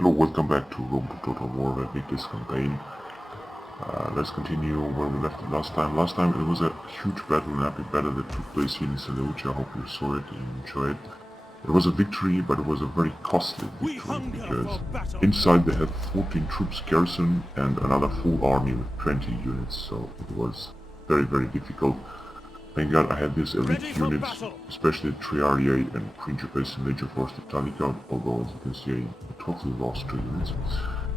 Hello, welcome back to Rome Total War, the Victis campaign. Let's continue where we left it last time. Last time it was a huge battle, an epic battle that took place here in Seleucia. I hope you saw it and enjoyed it. It was a victory, but it was a very costly victory because inside they had 14 troops garrison and another full army with 20 units, so it was very, very difficult. Thank God I had these elite units, especially Triarii and Principes and Major Force Italica, although as you can see I totally lost 2 units.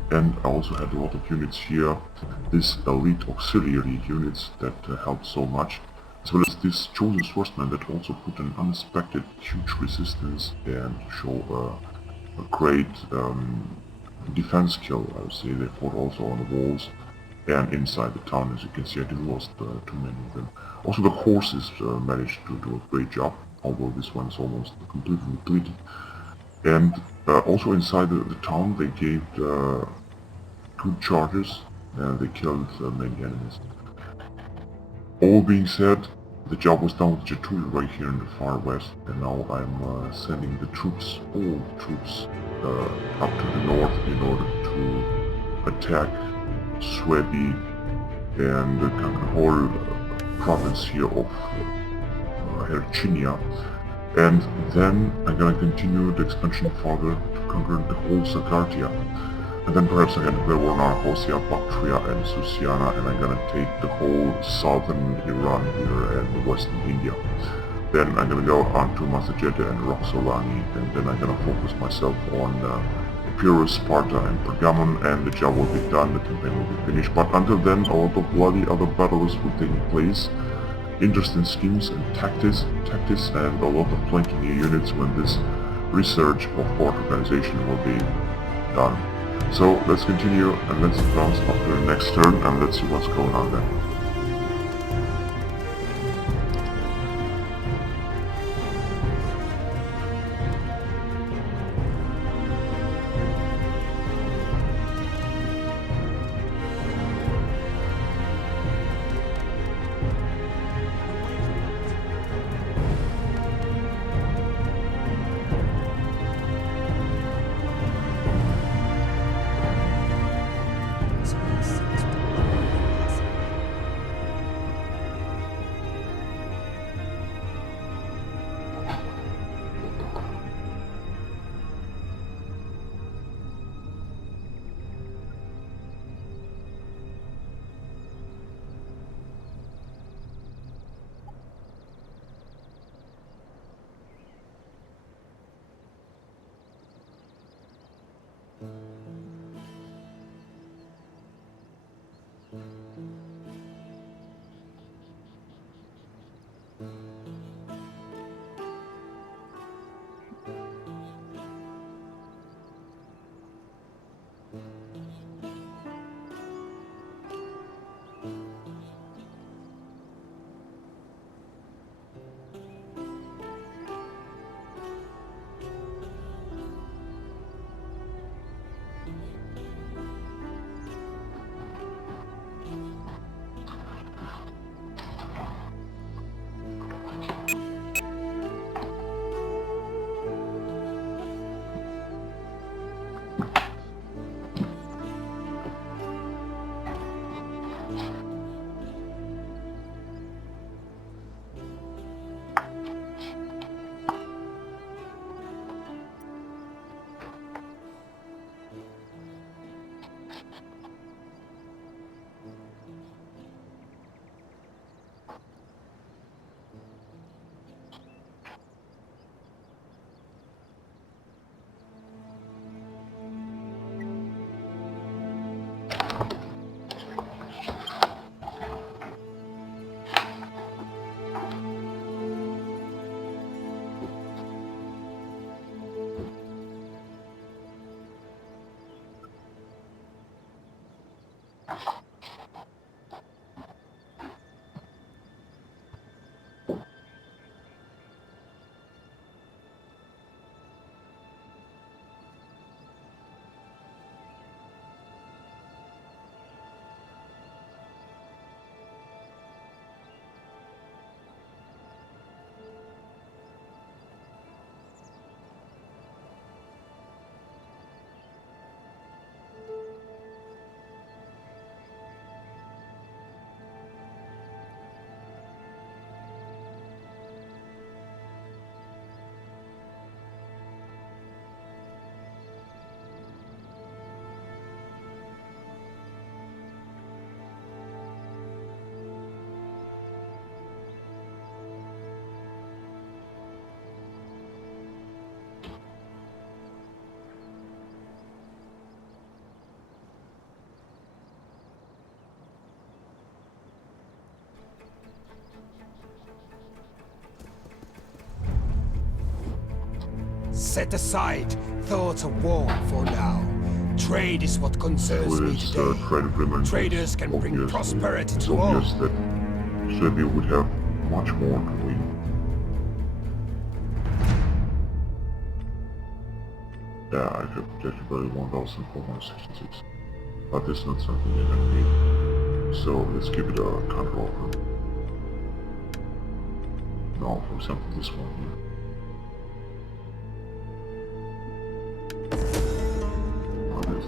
And I also had a lot of units here, these elite auxiliary units that helped so much, as well as this chosen swordsman that also put an unexpected huge resistance and show a great defense skill. I would say they fought also on the walls and inside the town. As you can see, I didn't lost too many of them. Also the horses managed to do a great job, although this one is almost completely depleted. And also inside the town they gave good charges and they killed many enemies. All being said, the job was done with Getui right here in the far west, and now I'm sending the troops, all troops, up to the north in order to attack Suebi and the whole province here of Hercynia. And then I'm gonna continue the expansion further to conquer the whole Sagartia. And then perhaps I can declare war on Arcosia, Bactria and Susiana, and I'm gonna take the whole southern Iran here and western India. Then I'm gonna go on to Massagetha and Roxolani, and then I'm gonna focus myself on Epirus, Sparta and Pergamon, and the job will be done, the campaign will be finished. But until then, a lot of bloody other battles will take place, interesting schemes and tactics, and a lot of planking new units when this research of port organization will be done. So let's continue and let's advance after the next turn and let's see what's going on then. Set aside thoughts of war for now. Trade is what concerns me With today. trade agreement, Traders can bring prosperity to all. It's obvious that Serbia would have much more to win. Yeah, I have projected by 1,466, but it's not something that I need. So let's give it a counter offer. Now, for example, this one here.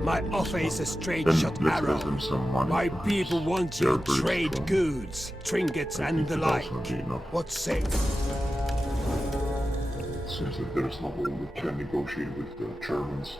My offer is a straight Then shot let's arrow. give them some money. My people want They are to very trade strong. goods, trinkets I and think the that like. also will be enough. What say? It seems that there is no way we can negotiate with the Germans.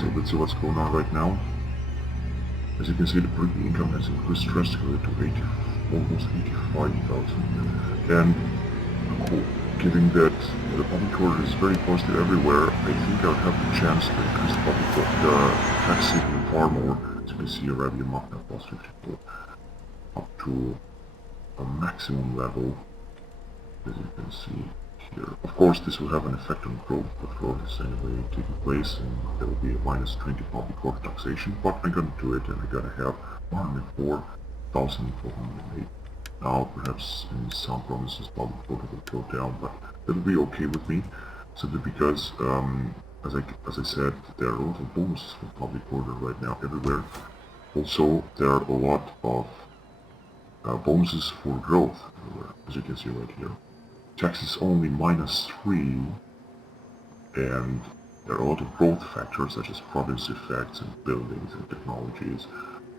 So let's see what's going on right now. As you can see, the per income has increased drastically to almost 85,000. And cool, given that the public order is very positive everywhere, I think I would have the chance to increase the tax even far more. As you can see, Arabia Magna plus 54 up to a maximum level, as you can see here. Of course, this will have an effect on growth, but growth is anyway taking place, and there will be a minus 20 public order taxation, but I'm gonna do it, and I gotta have 104,408. Now, perhaps in some provinces public order will go down, but that'll be okay with me, simply because, as I said, there are a lot of bonuses for public order right now everywhere. Also, there are a lot of bonuses for growth everywhere, as you can see right here. Tax is only -3, and there are a lot of growth factors such as province effects and buildings and technologies.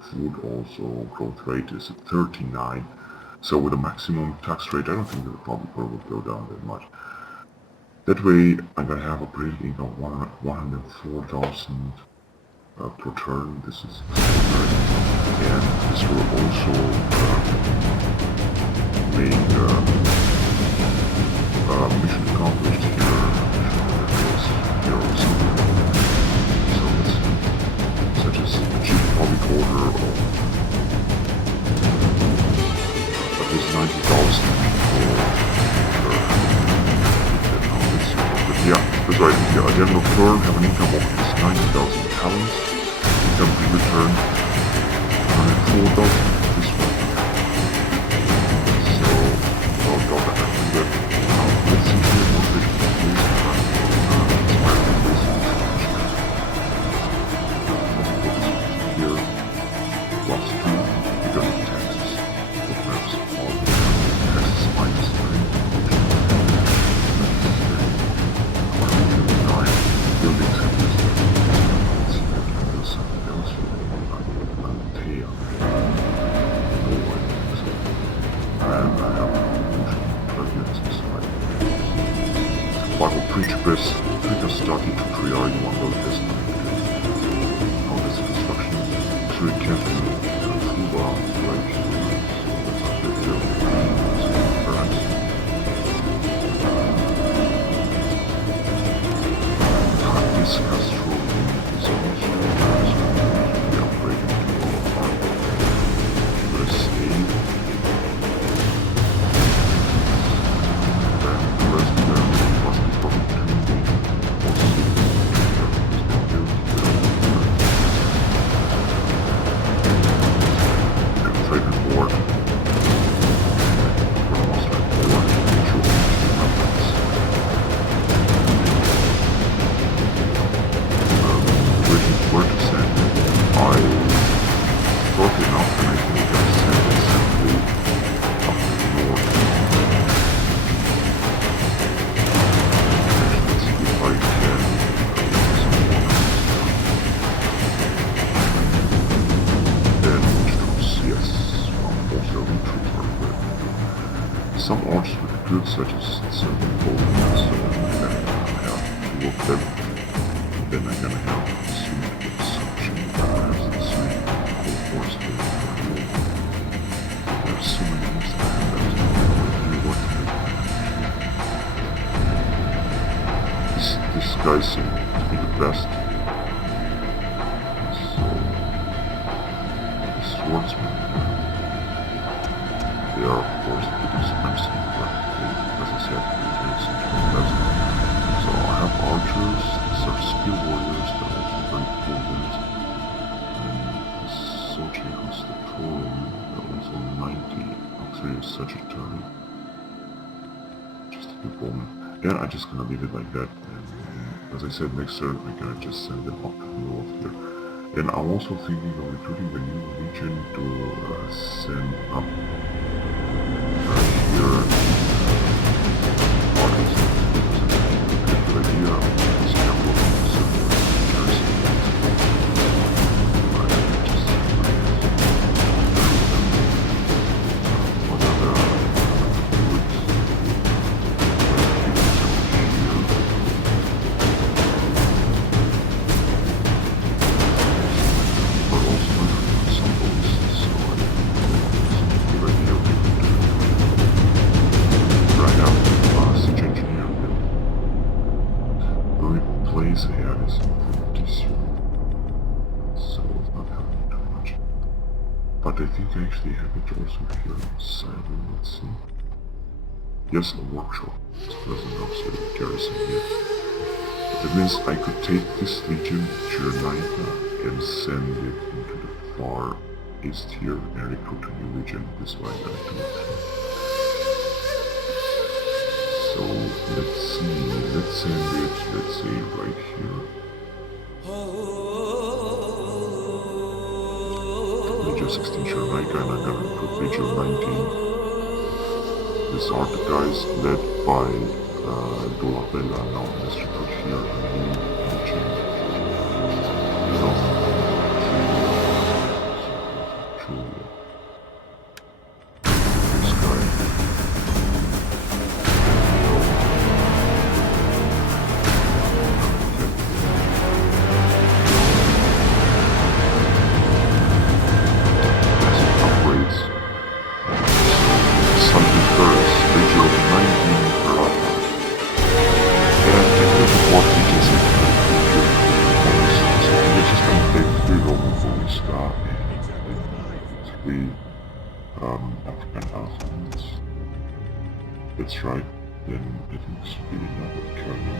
Food also, growth rate is at 39. So with a maximum tax rate, I don't think that the public order will go down that much. That way, I'm gonna have a pretty income of 104,000 per turn. This is very, and this will also make mission accomplished here. So let's see, such as achieve public order of at least 90,000 but yeah, that's right. Yeah, at the end of turn, have an income of at least 90,000 talents. Income per return 104,000 this one. So, well, got that happening good. Now, let's see here what they can do. Here, plus 2, because of taxes. But perhaps all the taxes minus 3. Buildings have this. Let's see if I can do something else with it. Antea. No, I think so. And I have 12 units inside. But we'll preach this. Treat us study to triage one of this. How this construction is really carefully and full right here. So that's a bit of perhaps. This Castro is also be upgraded to our farm. Let us see. Then the rest of them must be from 2. Also, trade reward. For most like board, mutual weapons. Where to send it. I thought enough and I think I sent it simply up to the north. Actually, let's see if I can then which troops, yes, also troops are good. Some archers with good such as certain boldness, so then I'm gonna have 2 of them. Then I'm gonna have consumption, perhaps the same cold force here. There's so many things that I have to really want to make. This guy seems to be the best. So, the swordsmen, they are of course pretty expensive, but as I said, they seem to be the best. So I have archers. These are skill warriors, they're also very cool units. And the Sochi Hostatorium, they're also 90 auxiliary Sagittary. Just a good bowman. And I'm just gonna leave it like that. And as I said, next turn I'm gonna just send them up to the north here. And I'm also thinking of recruiting the new legion to send up here. But I think I actually have it also here inside. Let's see. Yes, a workshop. It doesn't have a garrison yet. That means I could take this legion, Germanica, and send it into the far east here and recruit a new legion. This way I'm gonna do it. So let's see, let's send it, let's say right here. Legion 16 Germanica, and I'm gonna recruit Legion 19. These are the guys led by Dolabella, now let's recruit here a new legion. This guy. Upgrades. Something first, Legion 19 per hour. And technically what we can say so we're just gonna take 3 Roman Volista and 3 African elephants. That's right, then it looks really not German.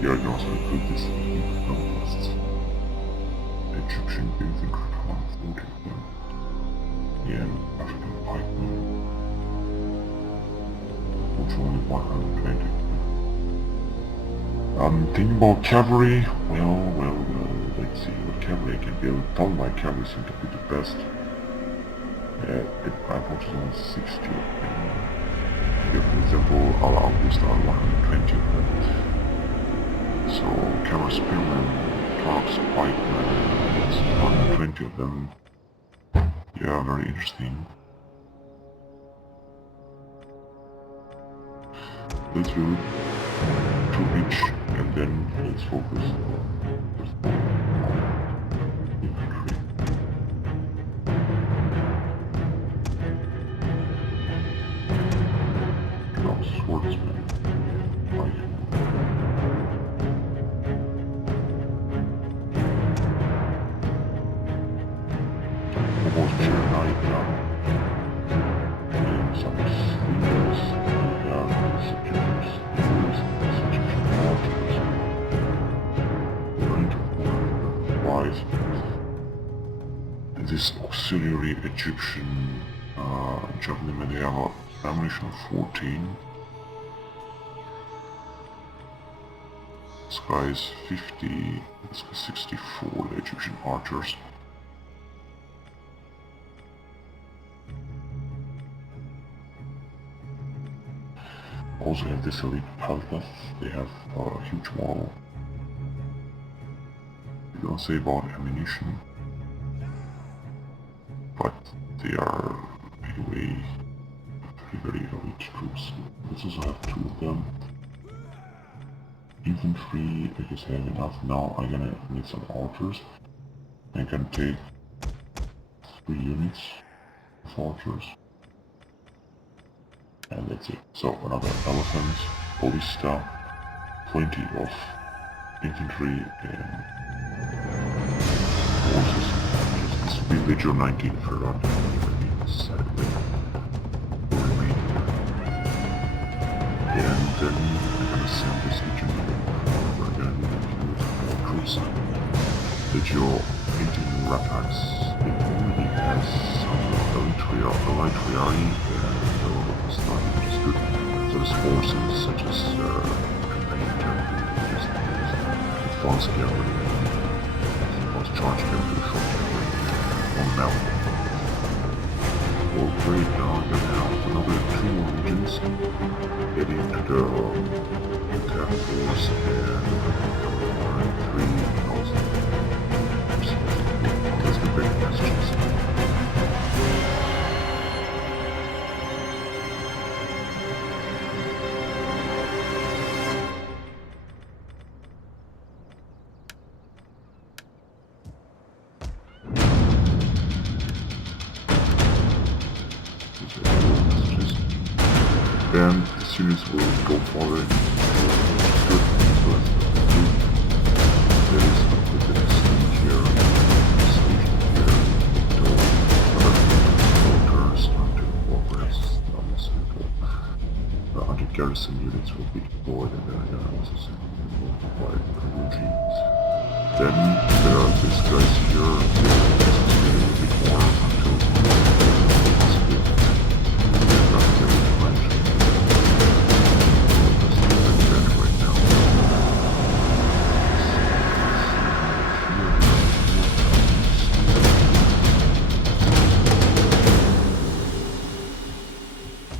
Yeah, I can also include this outlasts. Egyptian infantry transport of them. And African pikemen. Which only 120. Thinking about cavalry, well, let's see what cavalry I can build. Talmud cavalry seem to be the best. I bought only 60 of them. Here, for example, Al Augusta are 120 of them. So, cavalry spearmen, Turks, pikemen, it's 120 of them. Yeah, very interesting. Let's do 2 each, and then let's focus on infantry. Now, swordsmen, pikemen. Almost Germanica, and some sleepers, subjectors, wise. And this auxiliary Egyptian javelin, they have ammunition of 14. This guy is 50, this guy is 64, the Egyptian archers. Also have this elite Peltas, they have a huge wall. We don't say about ammunition, but they are anyway very elite troops. Let's also have 2 of them. Infantry, I guess I have enough. Now I'm gonna need some archers. I can take 3 units of archers. And that's it. So another elephants, ballista, plenty of infantry and horses. This will be Legion 19 for around Saturday. And then I'm gonna send this Legion. We're gonna need more troops. Legion 18 Rapax. It already has some Elytriari and which is good. So there's forces such as just advanced cavalry, advanced charge cavalry, short cavalry on the map. Well, great, now I'm gonna have another 2 more legions heading to the attack force and 3 and also let's get back to messages. And the students will go for it. anti-garrison units will be deployed, and then I'm gonna also send by regimes. Then there are these guys here, they a bit more until possibly not very much. That right now.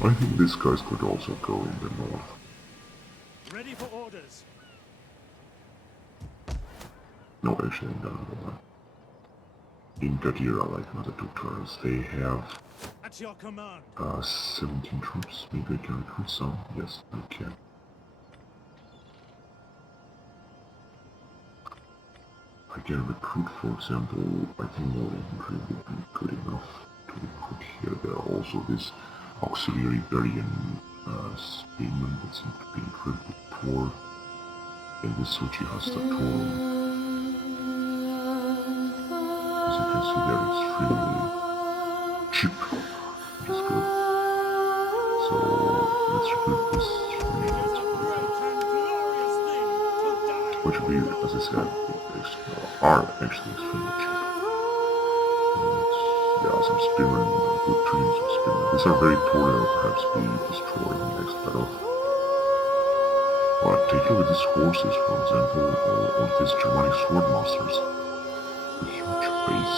I think these guys could also go in the north. Ready for orders. No, actually, no. In Gadira, like another 2 turns, they have At your command. 17 troops. Maybe I can recruit some. Yes, I can. I can recruit, for example, I think more infantry would be good enough to recruit here. There are also this auxiliary Berian spearmen that seem to be incredibly poor. And this Sochi Hastatorum, as you can see, they're extremely cheap, which is good. So let's recruit this which we, as I said, are actually extremely cheap. Yeah, some spearmen, good training, some spearmen. These are very poor, they'll perhaps be destroyed in the next battle. But take a look at these horses, for example, or these Germanic swordmasters. A huge base.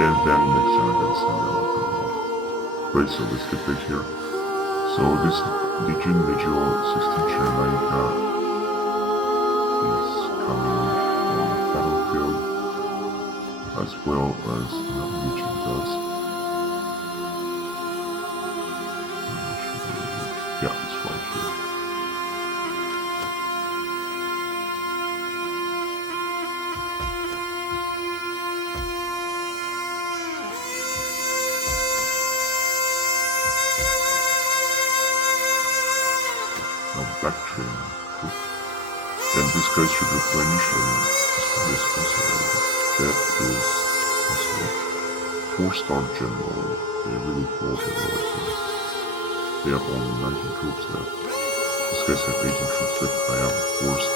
And then next time I'm gonna send them up to the north. Right, so let's get back here. So this Legion Legio 16 Germanica is coming on the battlefield, as well as another Legion does. Yeah, it's right here. Back train troop. Then this guy should replenish as far as possible. That is possible. 4-star general. They really fought it over here. They have only 19 troops left. These guys have 18 troops left. I have forced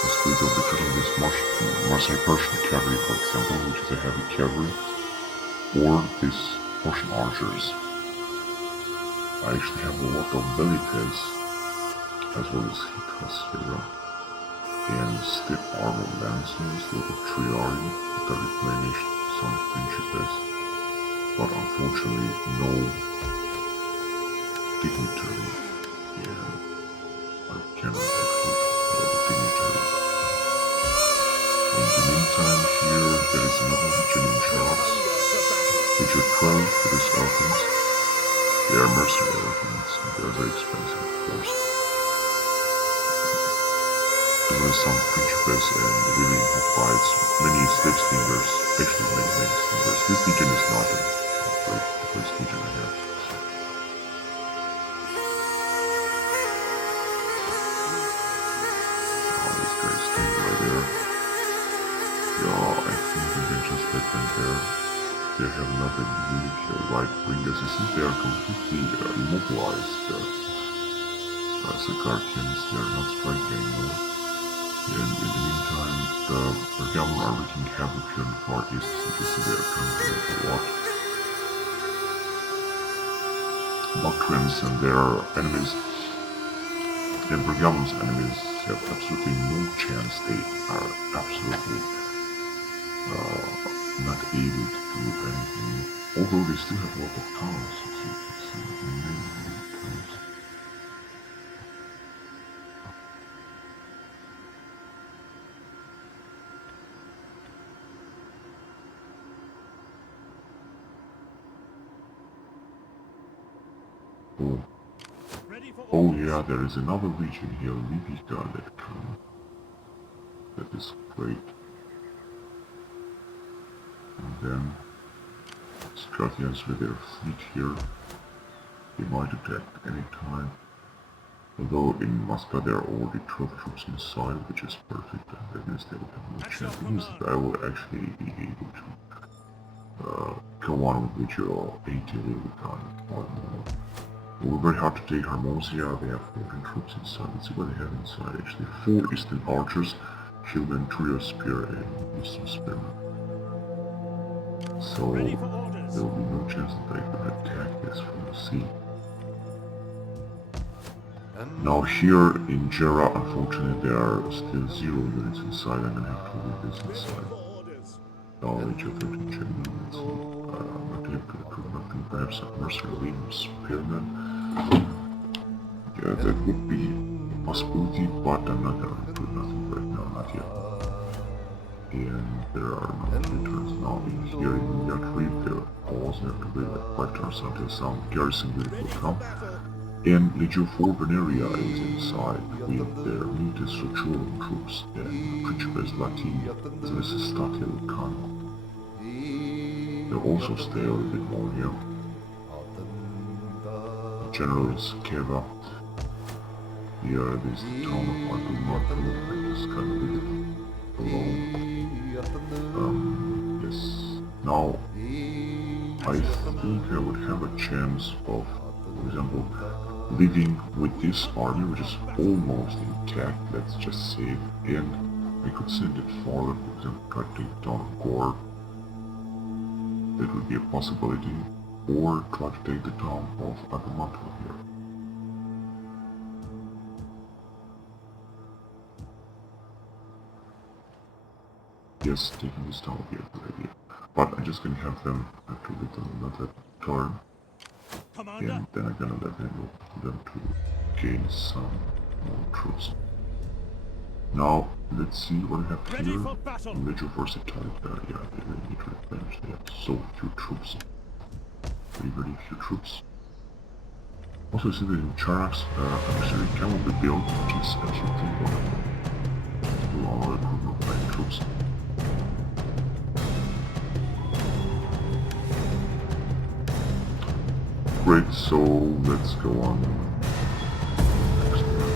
possibly they'll be treating this Martial Persian cavalry, for example, which is a heavy cavalry, or this Russian archers. I actually have a lot of Velites, as well as Hikasera, and stiff armor lancers, a lot of Triari that are replenished, some Principes, but unfortunately no dignitary, and I cannot recruit all the dignitaries. In the meantime here, there is another legion in Xerxes, which are 12 for these elephants. They are mercenary elephants, and they are very expensive, of course. There are some Principes and women who fights many slave stingers, actually many stingers. This legion is not a great legion I have. Oh, this guy is staying right there. Yeah, I think we can just let them there. They have nothing unique here, right wingers. I think they are completely immobilized. As the Guardians, they are not striking anymore. And in the meantime, the Bergamo are wreaking havoc here in the far east, so you can see they are coming a lot. Bactrians and their enemies, and Bergamo's enemies have absolutely no chance. They are absolutely not able to do anything, although they still have a lot of towns, so you can see many towns. Oh yeah, there is another region here, Libica, that come. That is great. And then Scotians with their fleet here. They might attack any time. Although in Moscow there are already 12 troops inside, which is perfect, and that means they will have no chance. It means that I will actually be able to go on with your 80 really kind or more. It will be very hard to take Harmonia. They have 14 troops inside. Let's see what they have inside. Actually, 4 Eastern archers, Shieldman, Trio Spear, and Eastern Spearman. So there will be no chance that I could attack this from the sea. Now here in Jera, unfortunately there are still 0 units inside. I'm gonna have to leave this inside. Knowledge of 13 chain units. Not able to recruit nothing. Perhaps a mercenary spearman. Yeah, that would be a possibility, but I'm not gonna recruit nothing right now, not yet. And there are no returns now in here in Yatri. There also have to wait like 5 turns until some garrison unit will come. And Legio 4 Veneria is inside with their military structural troops and Principes Latini, this is Statil Kano. They'll also stay a little bit more here. The general is Keva. Here is the town of Adumatu, like this kind of bit below. Yes. Now, I think I would have a chance of, for example, living with this army, which is almost intact, let's just say, and I could send it forward, for example, try to take down Gore. That would be a possibility, or try to take the town of Agamanto here. Yes, taking this town would be a good idea, but I'm just gonna have them have to let them another turn. And then I'm gonna let them to gain some more troops. Now, let's see what I have here. Major force Italica, yeah, they really need to replenish. They have so few troops. Very few troops. Also, I see that in Charax, actually can be built, which is absolutely wonderful. To allow a recruitment of 9 troops. Great, so let's go on next one.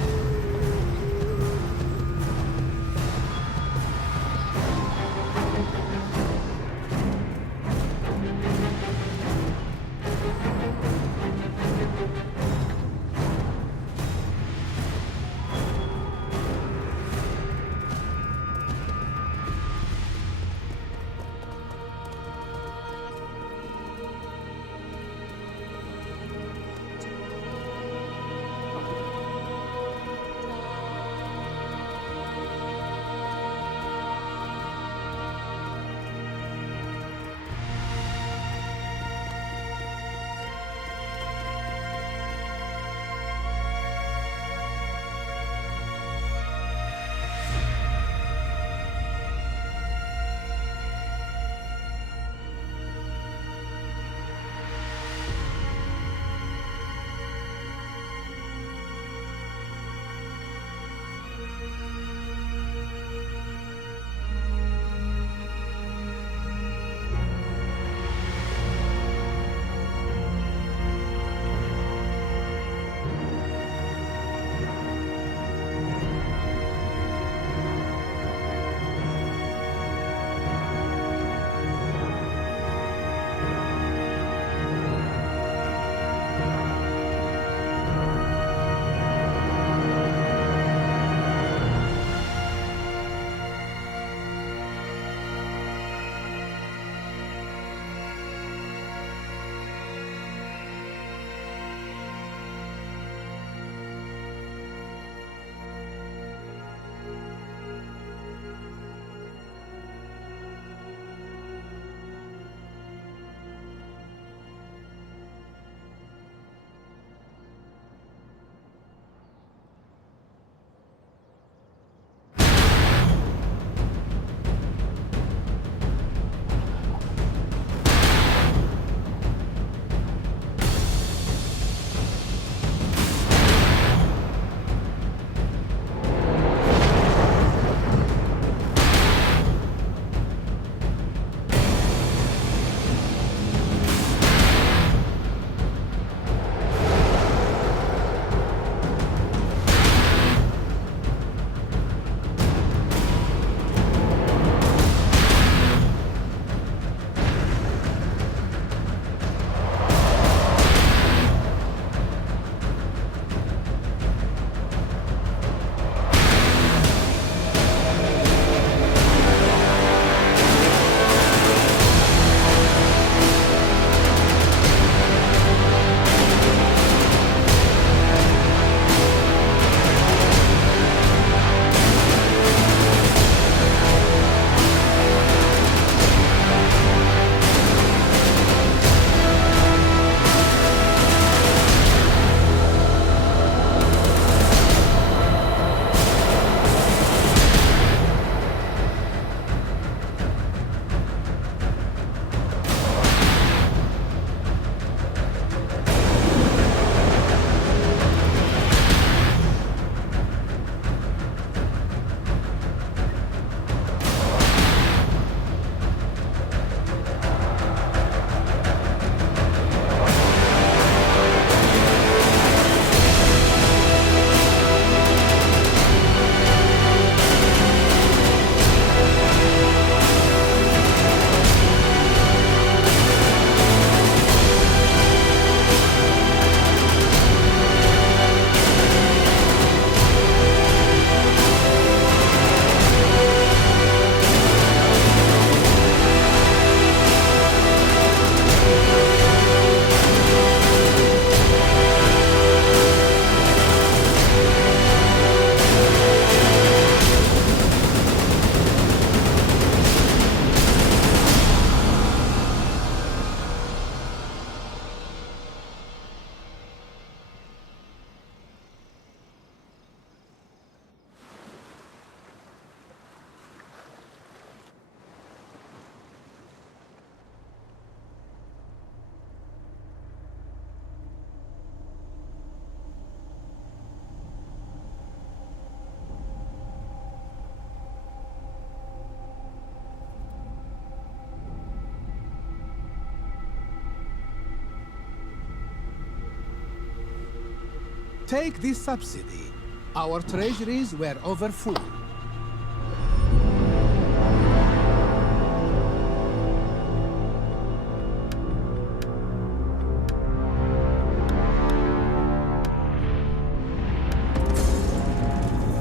Take this subsidy. Our treasuries were overfull.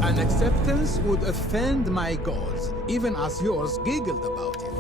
An acceptance would offend my gods, even as yours giggled about it.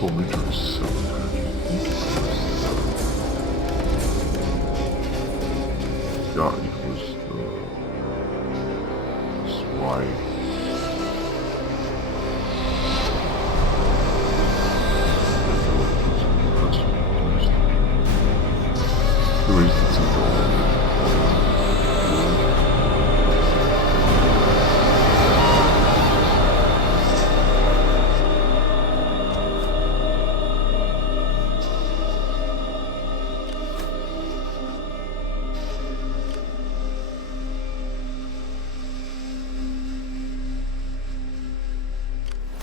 Soul Matrix 7. Yeah, it was slide. Erased its involvement.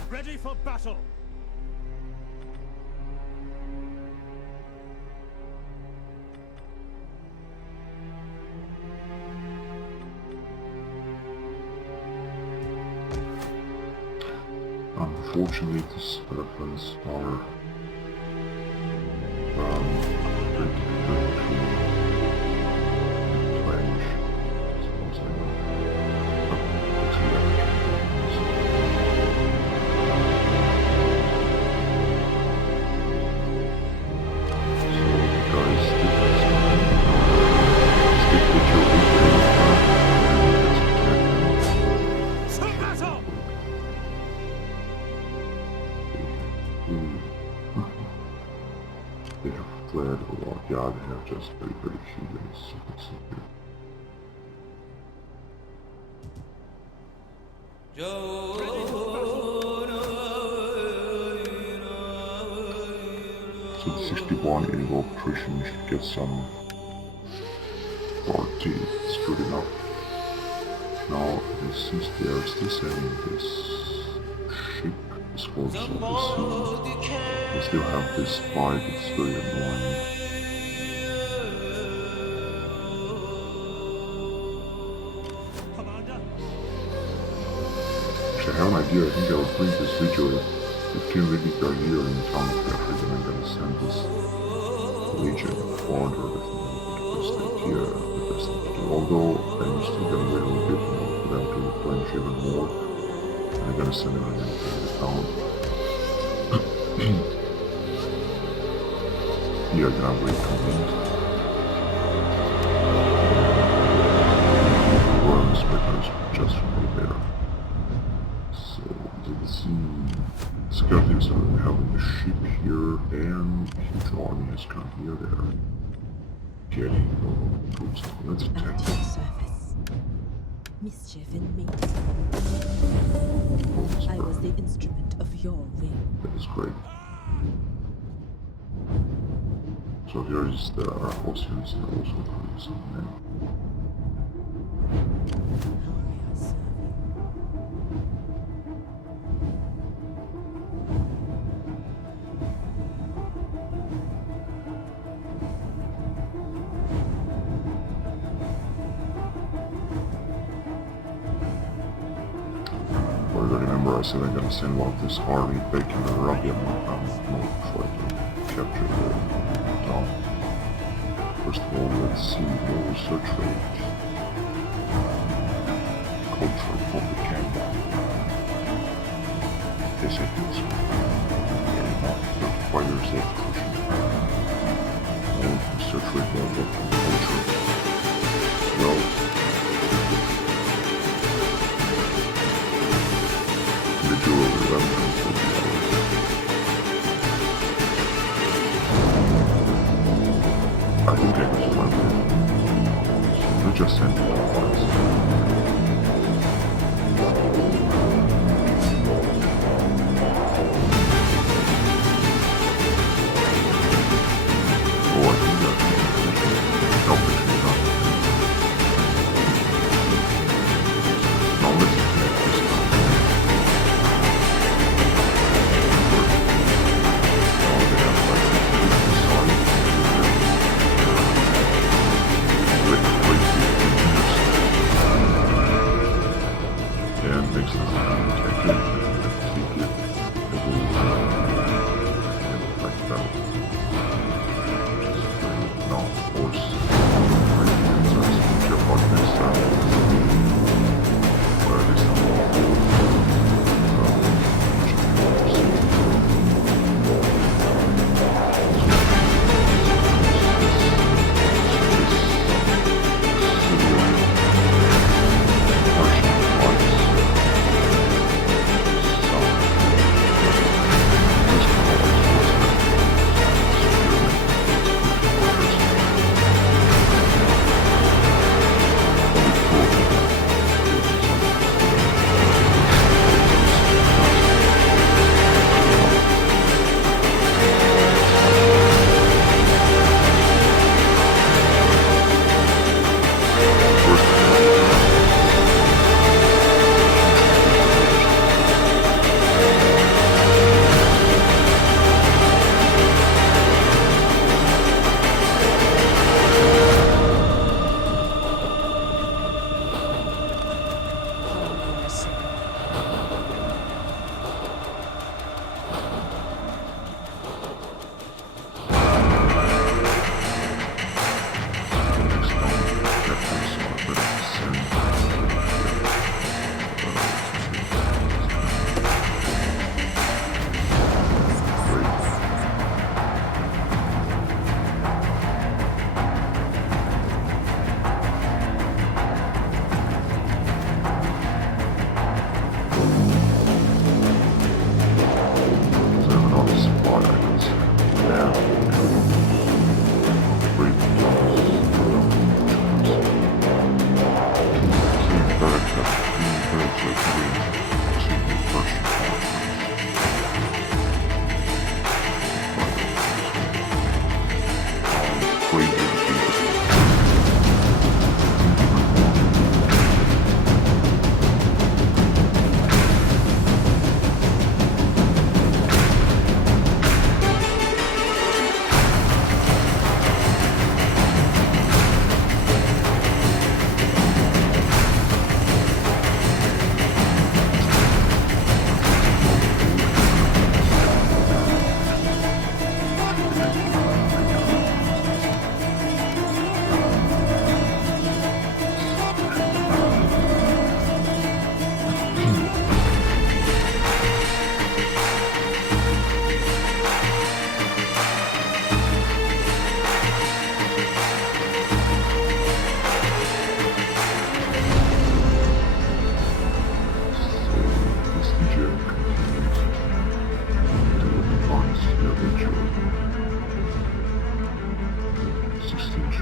Ready for battle! Unfortunately, these elephants are pretty Spanish. So guys, stick with your they have fled a lot. Yeah, they have just very few units, you can see here. So the 61 involve attrition should get some authority. It's good enough. Now, it seems they are still sending this ship, this force of the sea. They still have this fight, it's very annoying. Actually, I have an idea. I think I will print this video. The King Victis are here in the town of Africa, and I'm gonna send this legion farther with the best idea. Although I'm still gonna wait a little bit more for them to replenish even more. And I'm gonna send them again to the town. Here, gonna wait 2 minutes. Worms, because just right there. So let's see. Skeletons are having a ship here, and huge army has come here. They're getting troops. Let's attack At them. your service. Mischief in me. I was the instrument of your will. That is great. So here is the Oceans and also including some men. How may I serve you? But I remember I said I'm gonna send one of this army back in Arabia not try to capture the town. First of all, let's see the research rate. Culture propaganda. Yes, I think so. Very much. 35 years of attrition. And research rate more about culture. Well, the dual revenue will be ours. I think I was one of them. We just sent it to us. Oh, I think that's selfishly not. Now let's attack this time. Now they have like a side. And makes them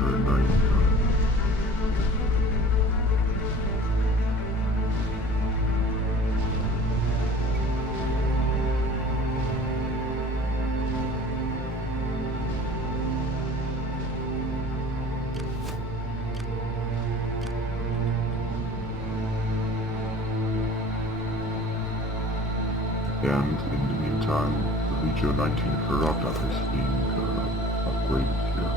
military 9. And in the meantime, the Legio 19 Ferrata is being upgraded here.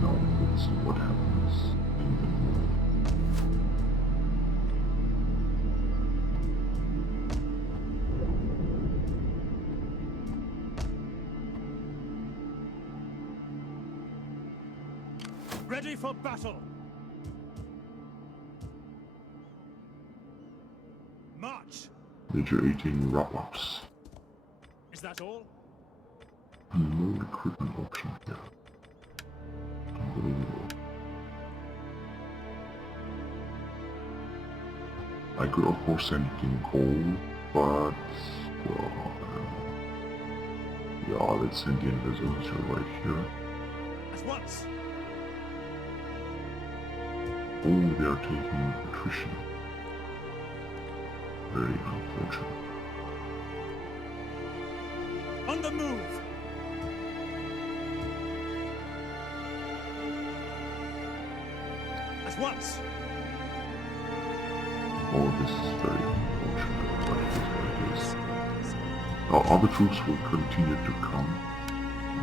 Now let's see what happens in the move. Ready for battle. March. Legio 18 wrap-ups. Is that all? No recruitment option here. Unbelievable. I could of course send it in gold, but well, yeah, let's send in the Xerxes right here. At once. Oh, they are taking attrition. Very unfortunate. On the move. At once. Oh, this is very unfortunate, but it is what it is. Now, other troops will continue to come.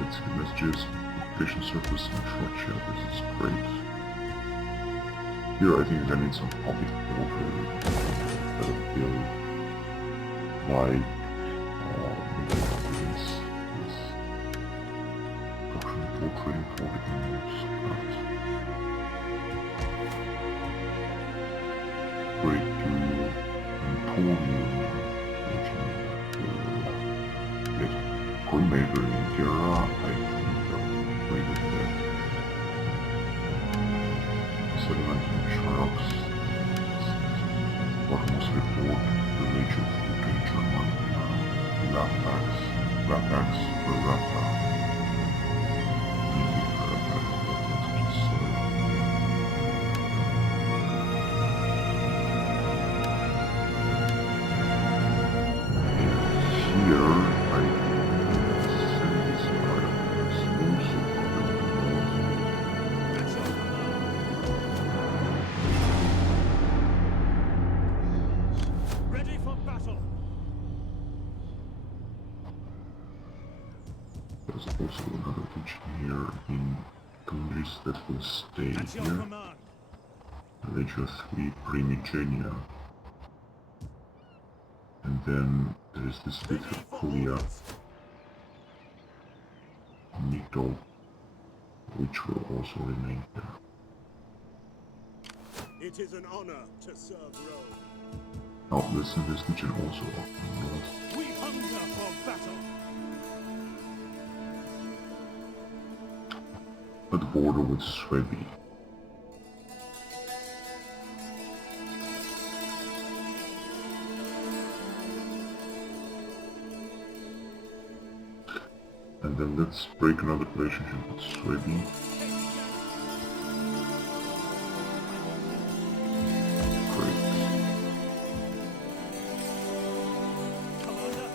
Let's see messages, occupation surface and short shell. This is great. Here I think I need some public order instead of build like this doctrine portraying for the enemies. Break to Emporium, yes, Cornelia in Terra, I think I'm ready for that. Settlement in Sharks, bottomless report, the nature of food in German, Rapax, or Rapa. Ready for battle. There's also another engineer in countries that will stay At your here. command. Legio 3 Primigenia. And then there is this little Kulia, Nito, which will also remain here. It is an honor to serve Rome. Now this legion also up in north. We hunger for battle. At the border with Suebi. And then let's break another relationship with Suebi. Great. Commander.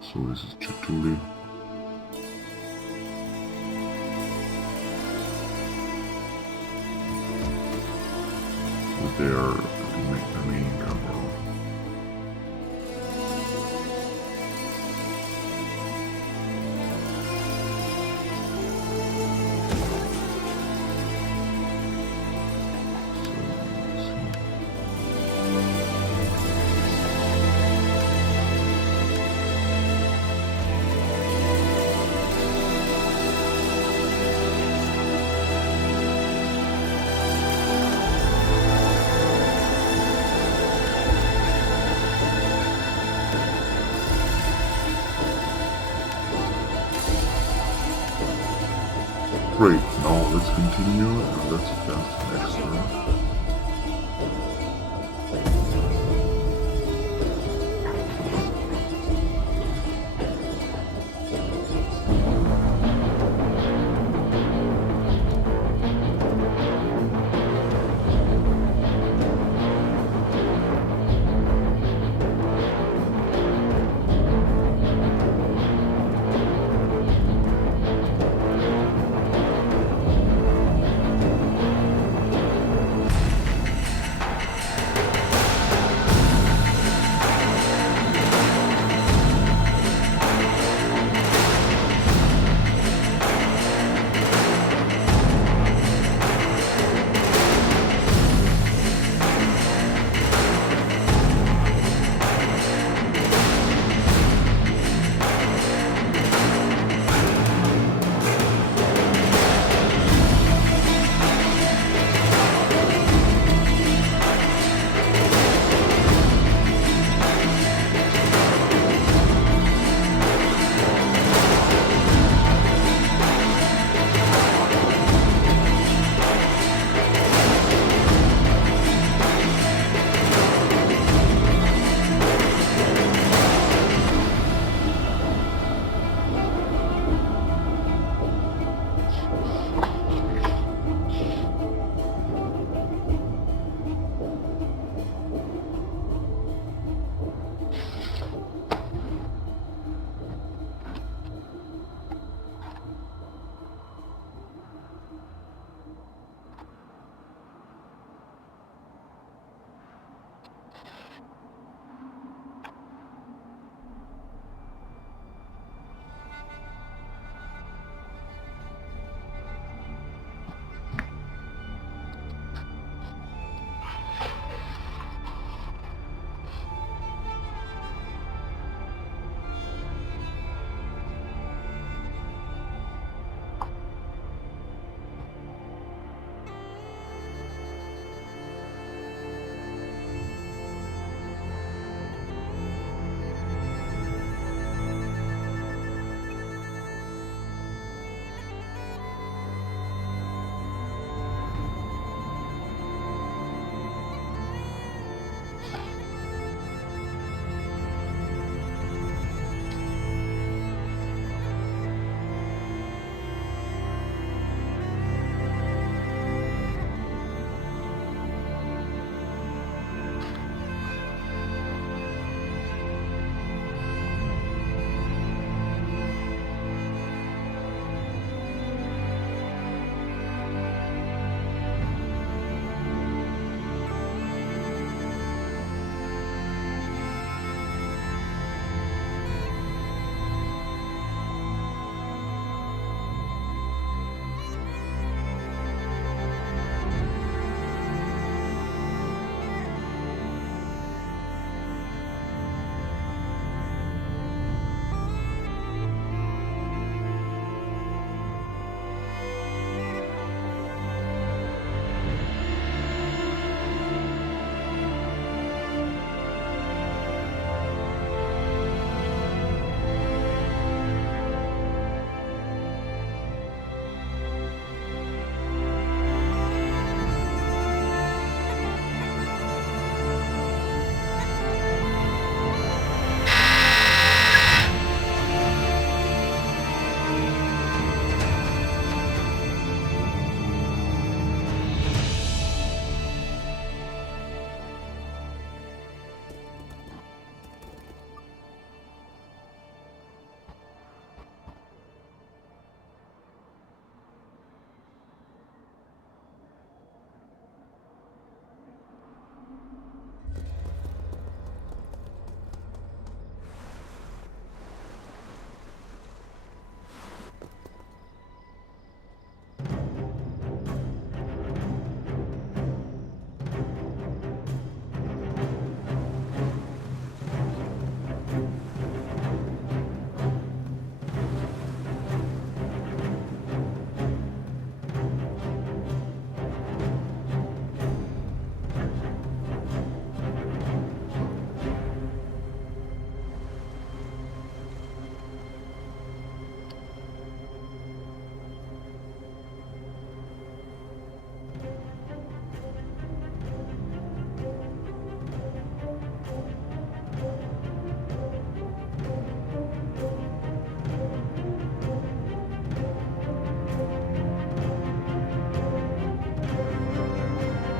So this is Chituli. With their remaining gunboat. Great, now let's continue and let's advance to the next turn.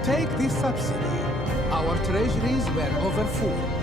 take this subsidy. Our treasuries were overfull.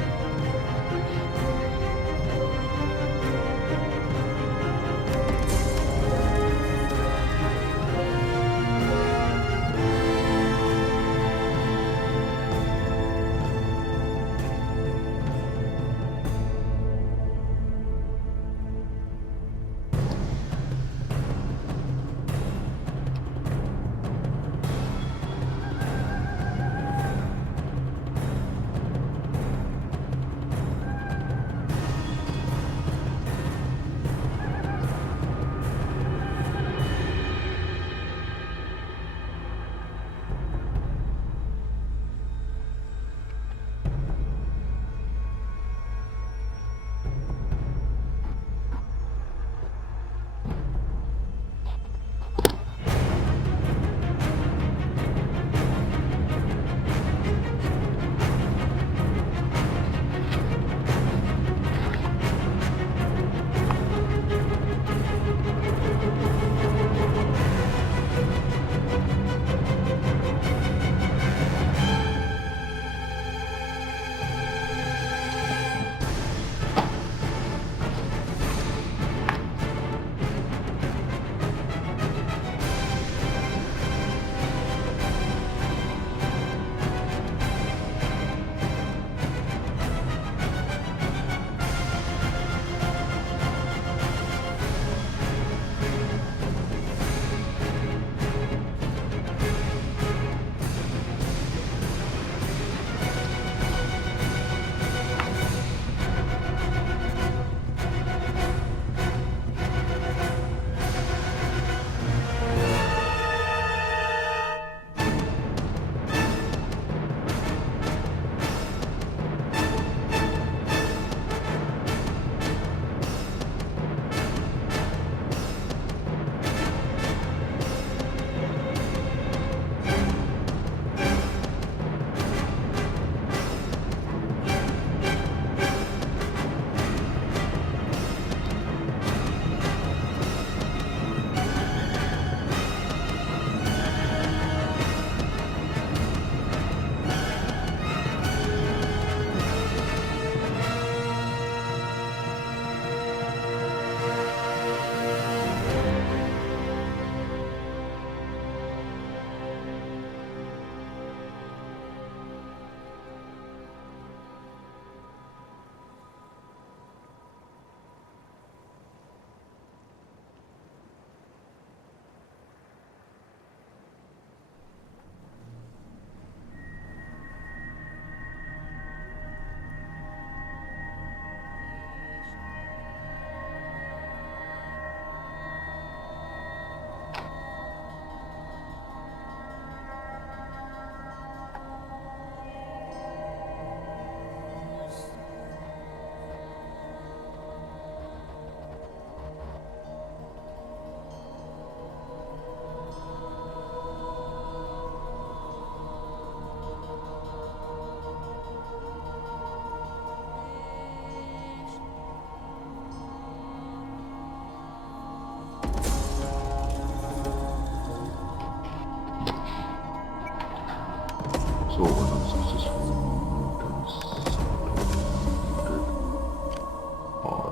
So when I'm successful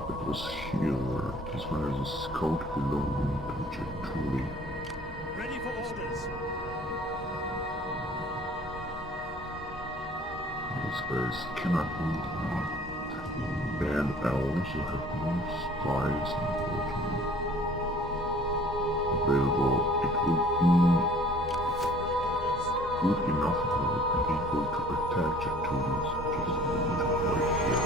it was here. This one has a scout below which I truly Ready for orders. these guys cannot move on. Band owls who have no spies unfortunately available. It would be enough if we would be able to attack Victis just right here.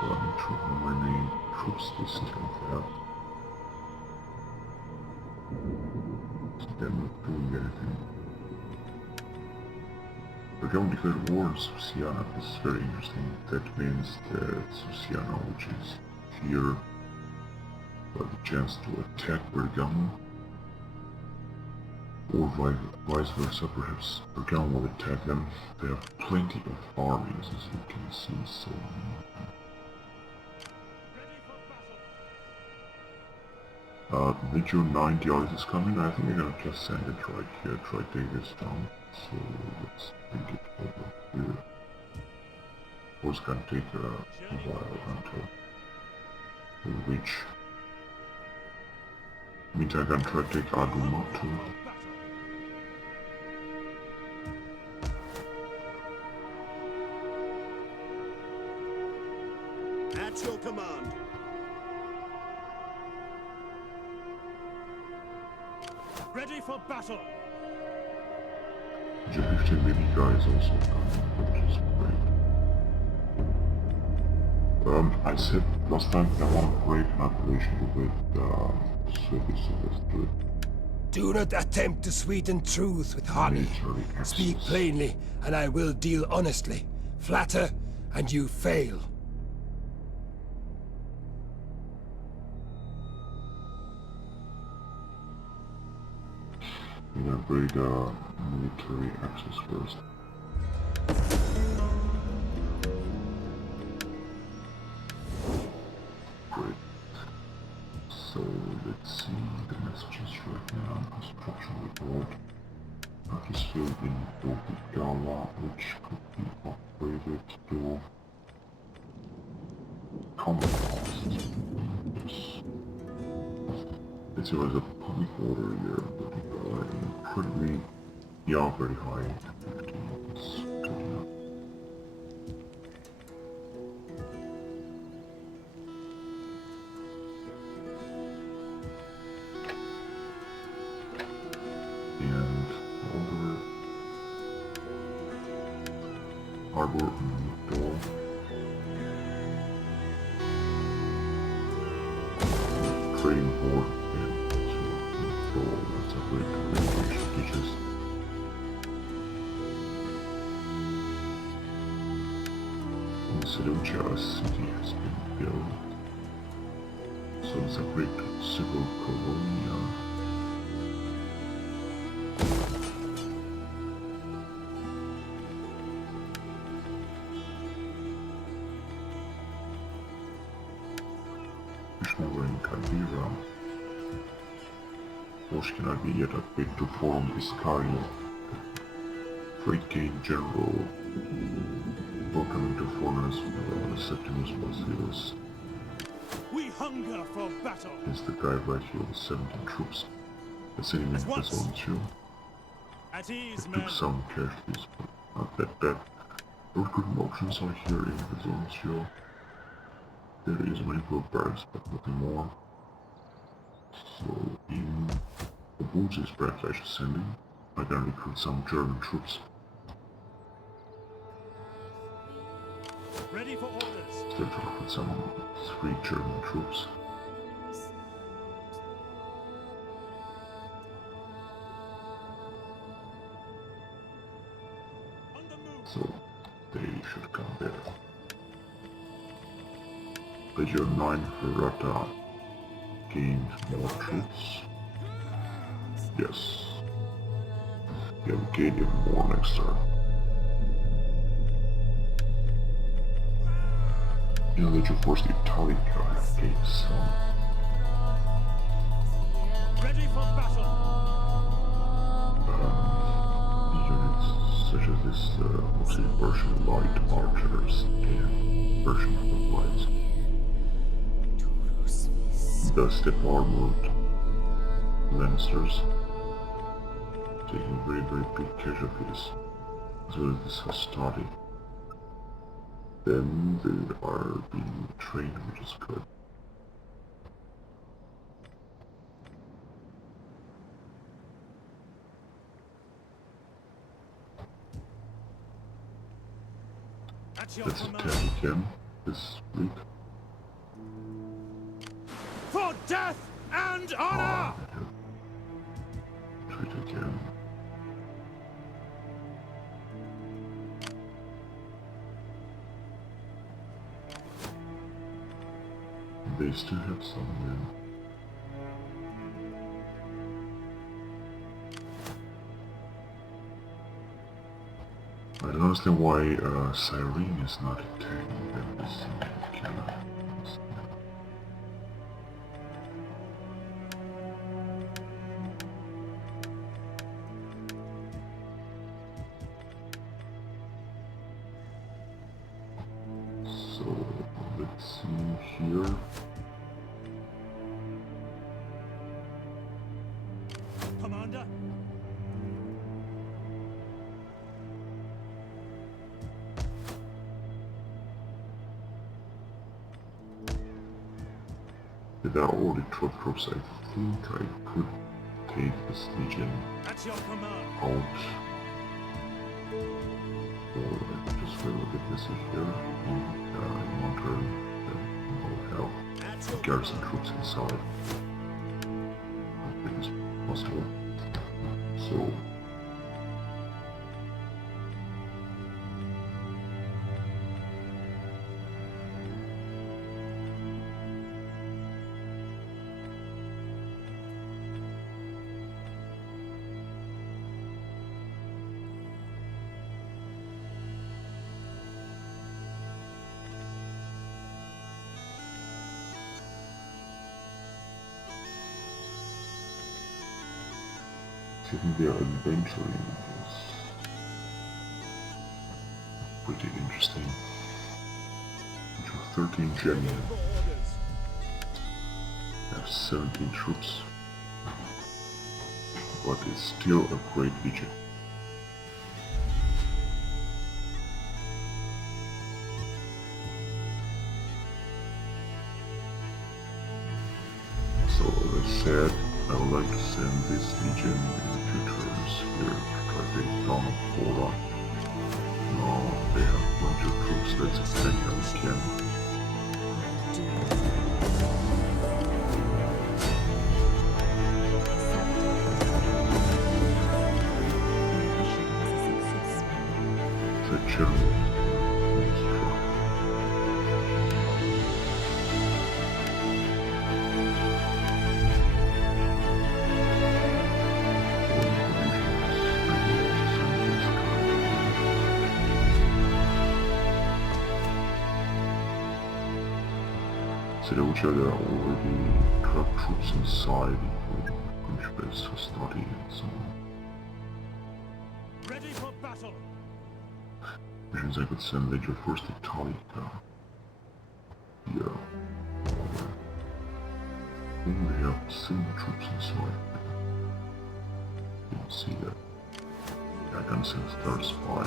But I'm not sure how many troops they still have. So they're not doing anything. We're going to declare war on Susiana. This is very interesting. That means that Susiana, which is here, will have a chance to attack Bergamo. Or vice versa, perhaps Bergamo will attack them. They have plenty of armies, as you can see, so... Legion 9, the artist is coming. I think I'm gonna just send it right here, try to take this down. So let's bring it over here. Of course, can take a while until we reach. Meantime, I can try to take Aduma too. At your command. Ready for battle. The 15 mini guy is also coming, which is great. I said last time I want to break an relationship with Xerxes, so let's do it. Do not attempt to sweeten truth with honey. Military Speak access. plainly, and I will deal honestly. Flatter, and you fail. We upgrade military access first. Great. So let's see the messages right now. Construction report. Battlefield in Tokugawa, which could be upgraded to common cost. Yes. Let's see what is a public order here. Incredibly, yeah, very high. 15. It's good enough. And harbor door. Trading port and door. That's a great communication features. Seducia city has been built. So it's a great civil colonia. Over in Calvira. Can be yet a bit to form Iscario. Freight gain general. Welcoming to foreigners from the Septimus Basileus. We hunger for battle. Is the guy right here with 17 troops. That's any man once. Bizoncio. At ease, It men. took some casualties, but not that bad. Recruitment options are here in Bizoncio. There is rainbow barracks, but nothing more. So in the Boots is Backlash ascending. I can recruit some German troops. Ready for orders. Still to recruit some 3 German troops. On the move. So they should come there. Legion 9 Ferrata gained more troops. Yes. Yeah, we gained even more next turn. Yeah, Legion Force Italica gained some. Ready for battle. Units such as this mostly version light archers and version supplies. The step armored lancers taking very big casualties as well as this has started. Then they are being trained, which is good. At your Let's command. attack again this week. For death and honor. Treat again. They still have some men. I don't understand why Cyrene is not attacking them this killer. here. Commander. There are already 12 troops. I think I could take this legion At your command. out. Or I could just wait a bit this here. In one turn, then we'll have the garrison troops inside. I think it's possible. So I think they are adventuring is pretty interesting. We have 13 genuine. We have 17 troops. But it's still a great legion. So as I said, I would like to send this legion in 2 turns here to try to take down Cora. Now they have plenty of troops, let's attack how we can. The general is struck. Seleucia, there are already 12 troops inside, including Principes, Hostati, and so on. Ready for battle. Missions I could send later first Italica. Yeah. I think they have single troops inside. Didn't see that. Yeah, I can send third spy.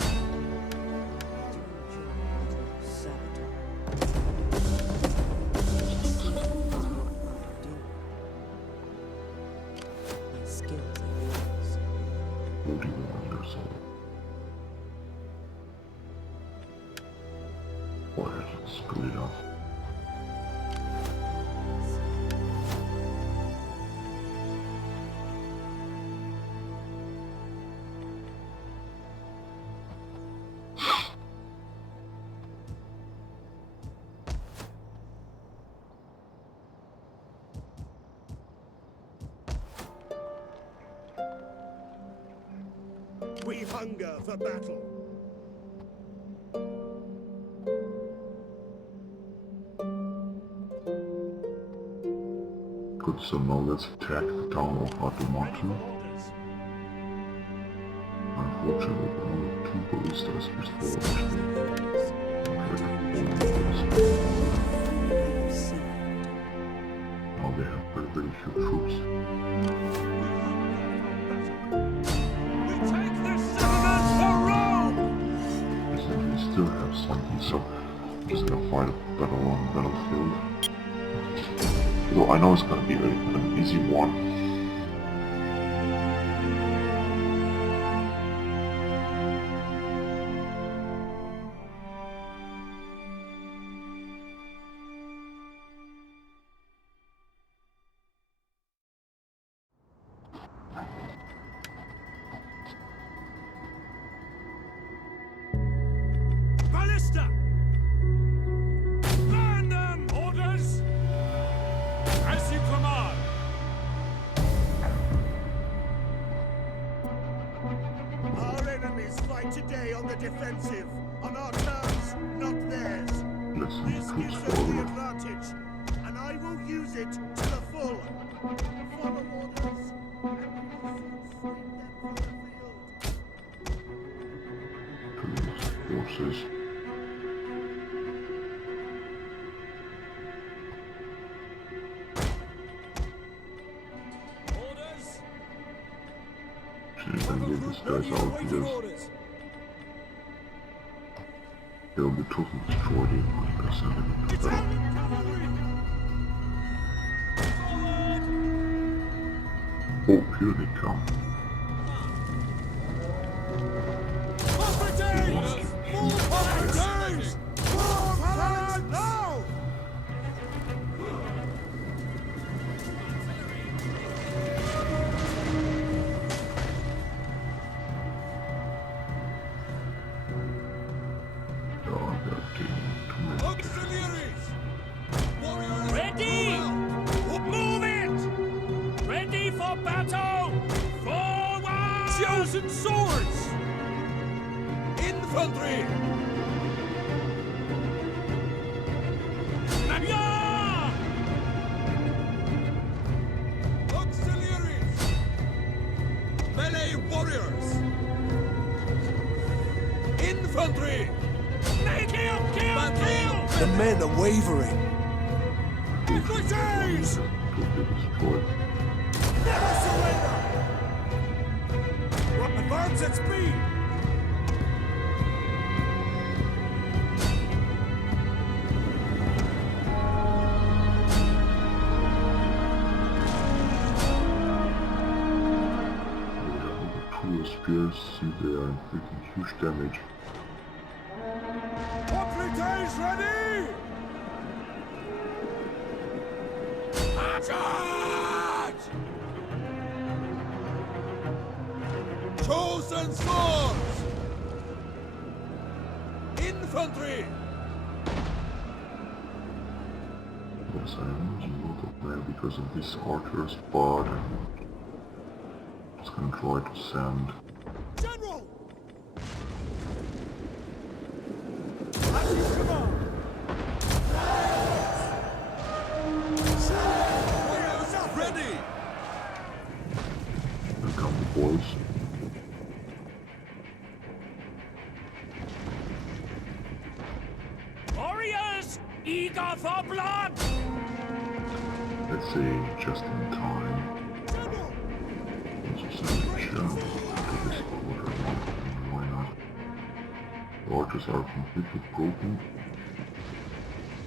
Good enough. We hunger for battle. Good, so now let's attack the town of Atomatu. Unfortunately, only 2 ballistas before actually. Now they have very few troops. We take this settlement for Rome! Listen, we still have something, so I'm just gonna fight a battle on the battlefield. Though I know it's gonna be an easy one. Ballista! Burn them! Orders! As you command! Our enemies fight today on the defensive, on our terms, not theirs. This gives us the advantage, and I will use it to the full. Follow orders, and we will soon sweep them from the field. Forces. you can get these guys out because they'll be totally destroyed if we can send them into battle. Oh, here they come. Ready! Move it! Ready for battle! Forward! Chosen swords! Infantry! Yeah! Auxiliaries! Melee warriors! Infantry! Kill! The men are wavering. Victis! Totally destroyed. Never surrender! Advance at speed! Two spears, see they are inflicting huge damage. Complete ready! Charge! Chosen swords! Infantry! Yes, I am using a lot of men because of these archers, but I'm just gonna try to send General! Ready! Here come the boys. Warriors! Eager for blood! Let's say just in time. General! Also send a shell to this order. Why not? The archers are completely broken.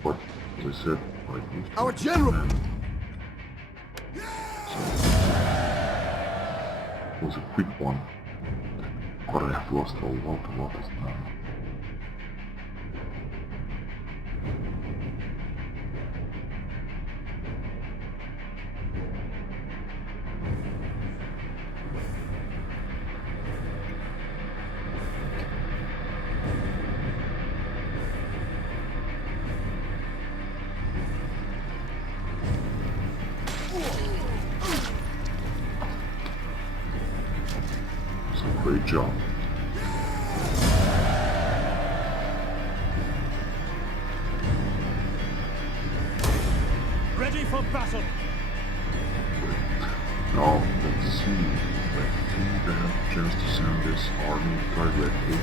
But as I said, like most Our general! men, it was a quick one. But I have lost a lot of time. So great job. Ready for battle! Now, let's see. I think I have a chance to send this army directly.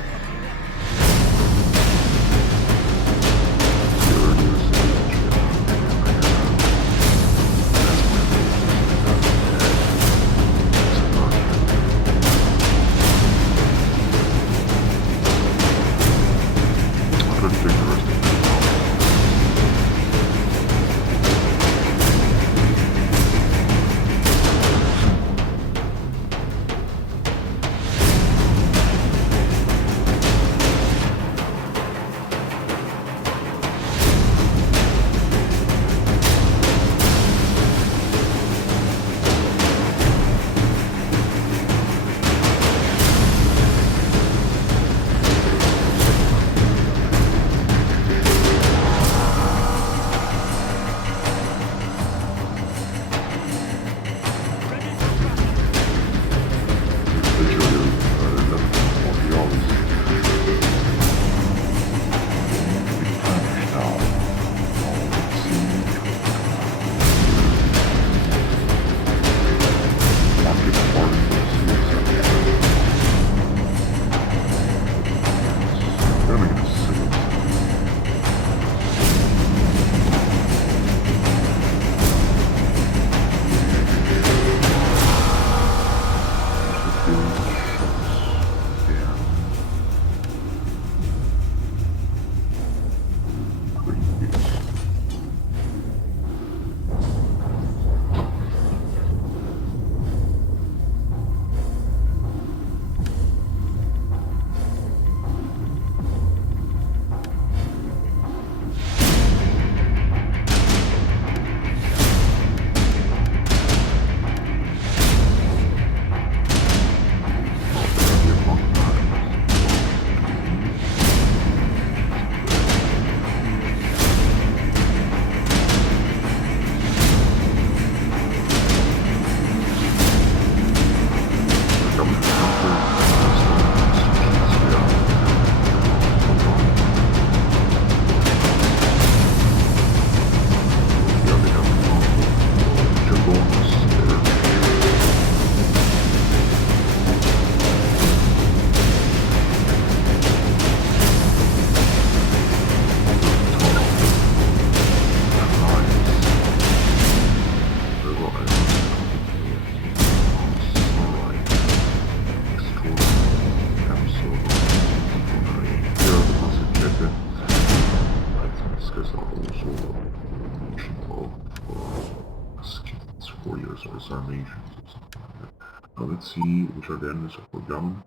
warriors or Sarmatians or something like that. Now let's see which are the enemies of Pergamon.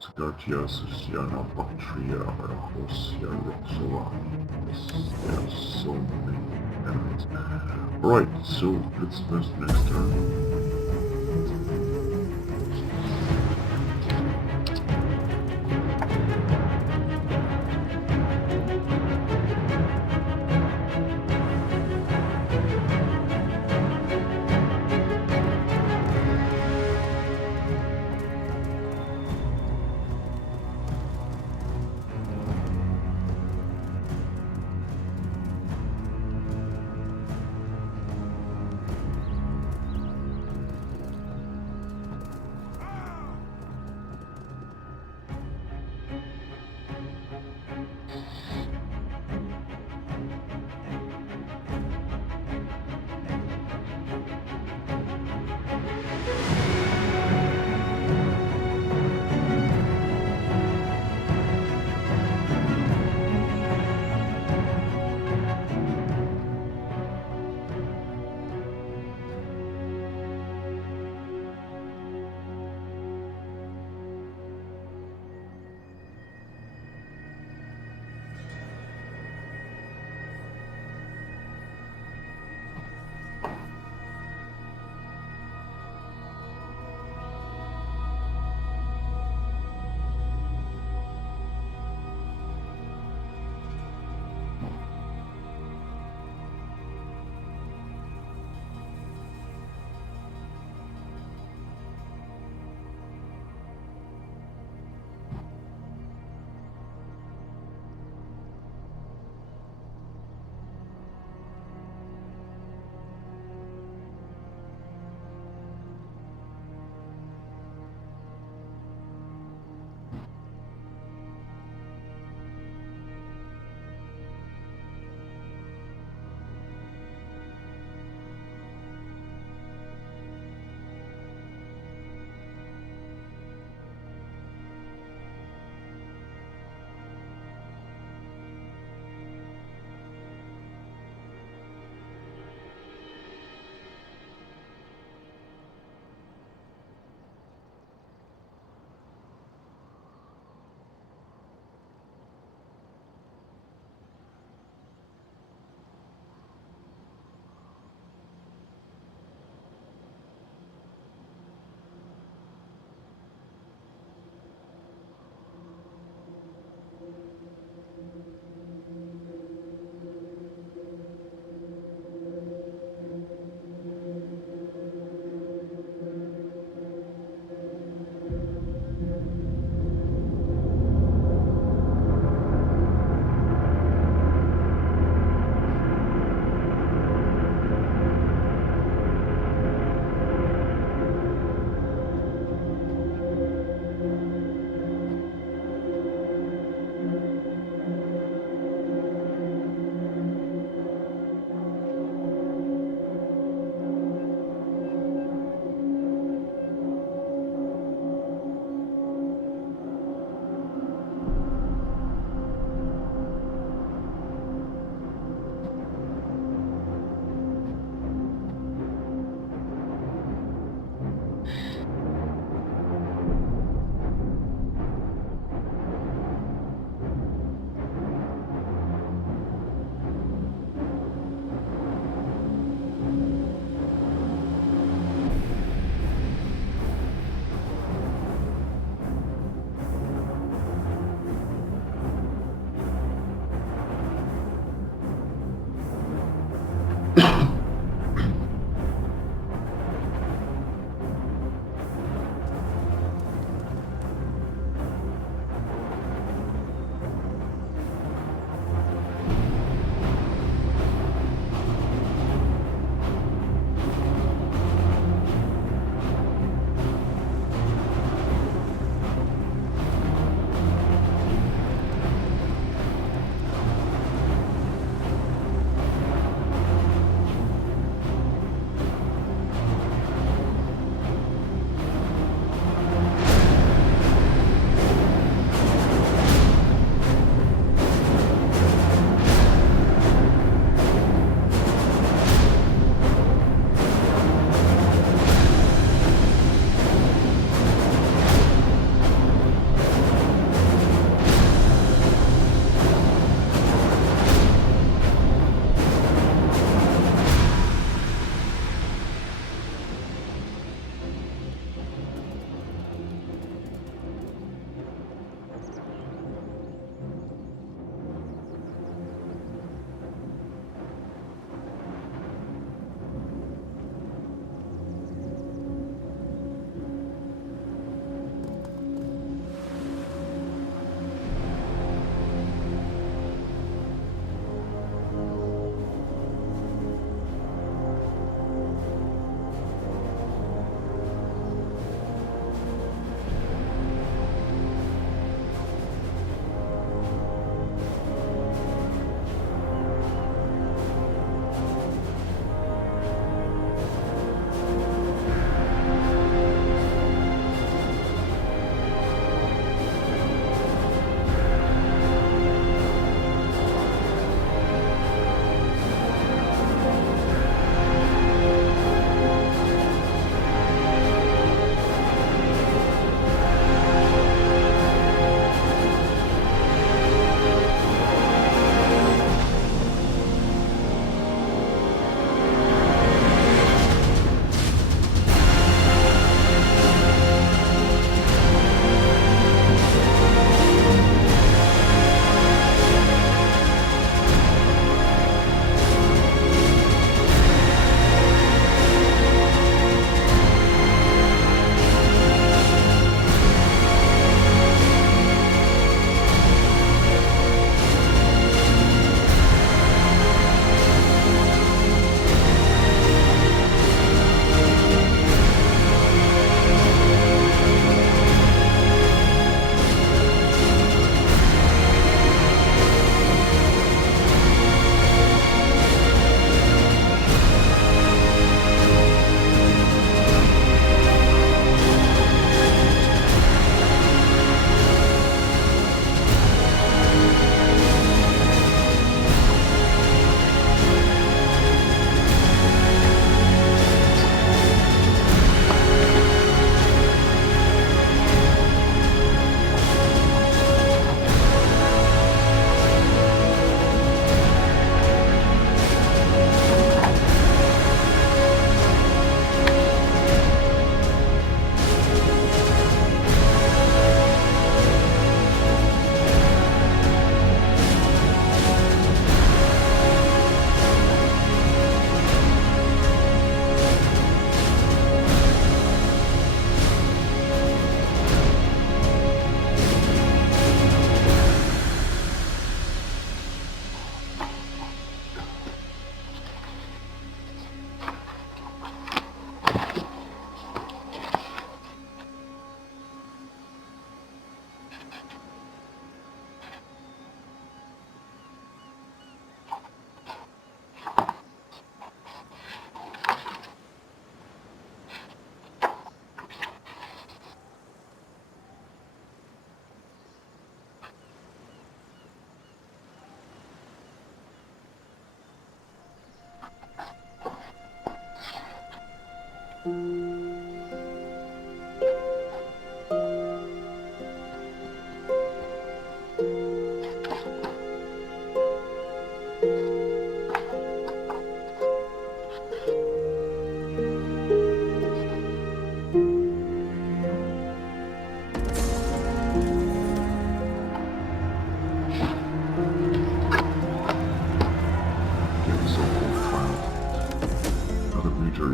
Sigartia, Susiana, Bactria, Arachosia, Roxola. There are so many enemies. Alright, so let's invest next turn.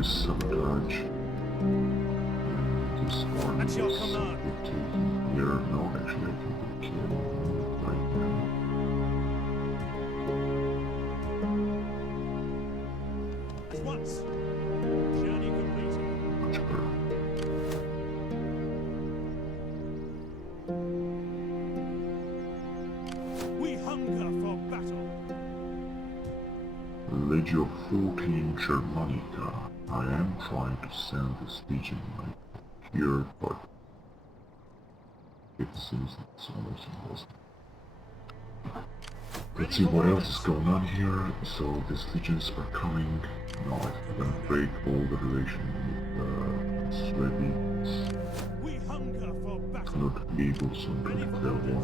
Sabotage. This one At is your command. here. No, actually, I think we can right now. At once. Journey completed. Much better. We hunger for battle. Legio 14 Germanica. I am trying to send this legion right here, but it seems it's almost impossible. Let's see what else is going on here. So these legions are coming. Now I'm gonna break all the relation with Swedish. We hunger for battle. Not be able soon to declare war.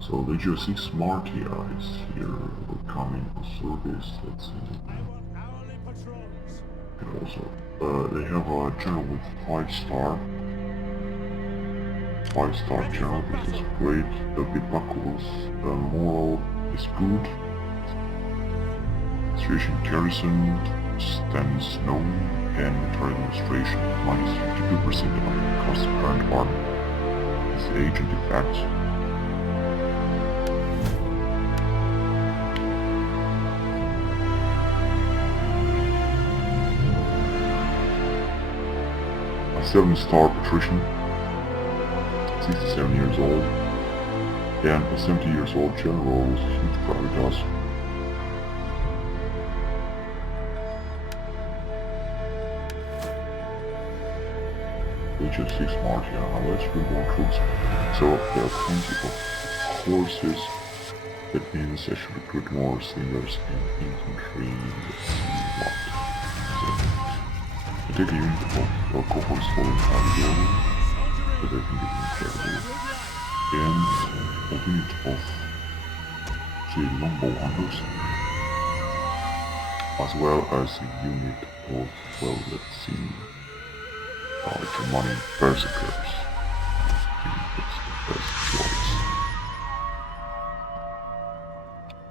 So Legio 6 Martia is here, will come into service, let's see. I want hourly patrols. And also, they have a general with 5-star. 5-star general, which is great. The Bibacus, morale is good. Situation garrison stands known, and military administration minus 52% of the cost of current army. Is the agent effect. A 7-star patrician, 67 years old, and a 70 years old general with huge gravitas. Legio 6 Martia, now let's reborn troops. So there are plenty of horses, that means I should recruit more slingers and infantry. Let's see what. So, I take a unit of cohorts following cavalry, but I think it's incredible. And a unit of, say, longbow hunters, as well as a unit of, well, let's see, Germanic berserkers. I think that's the best choice.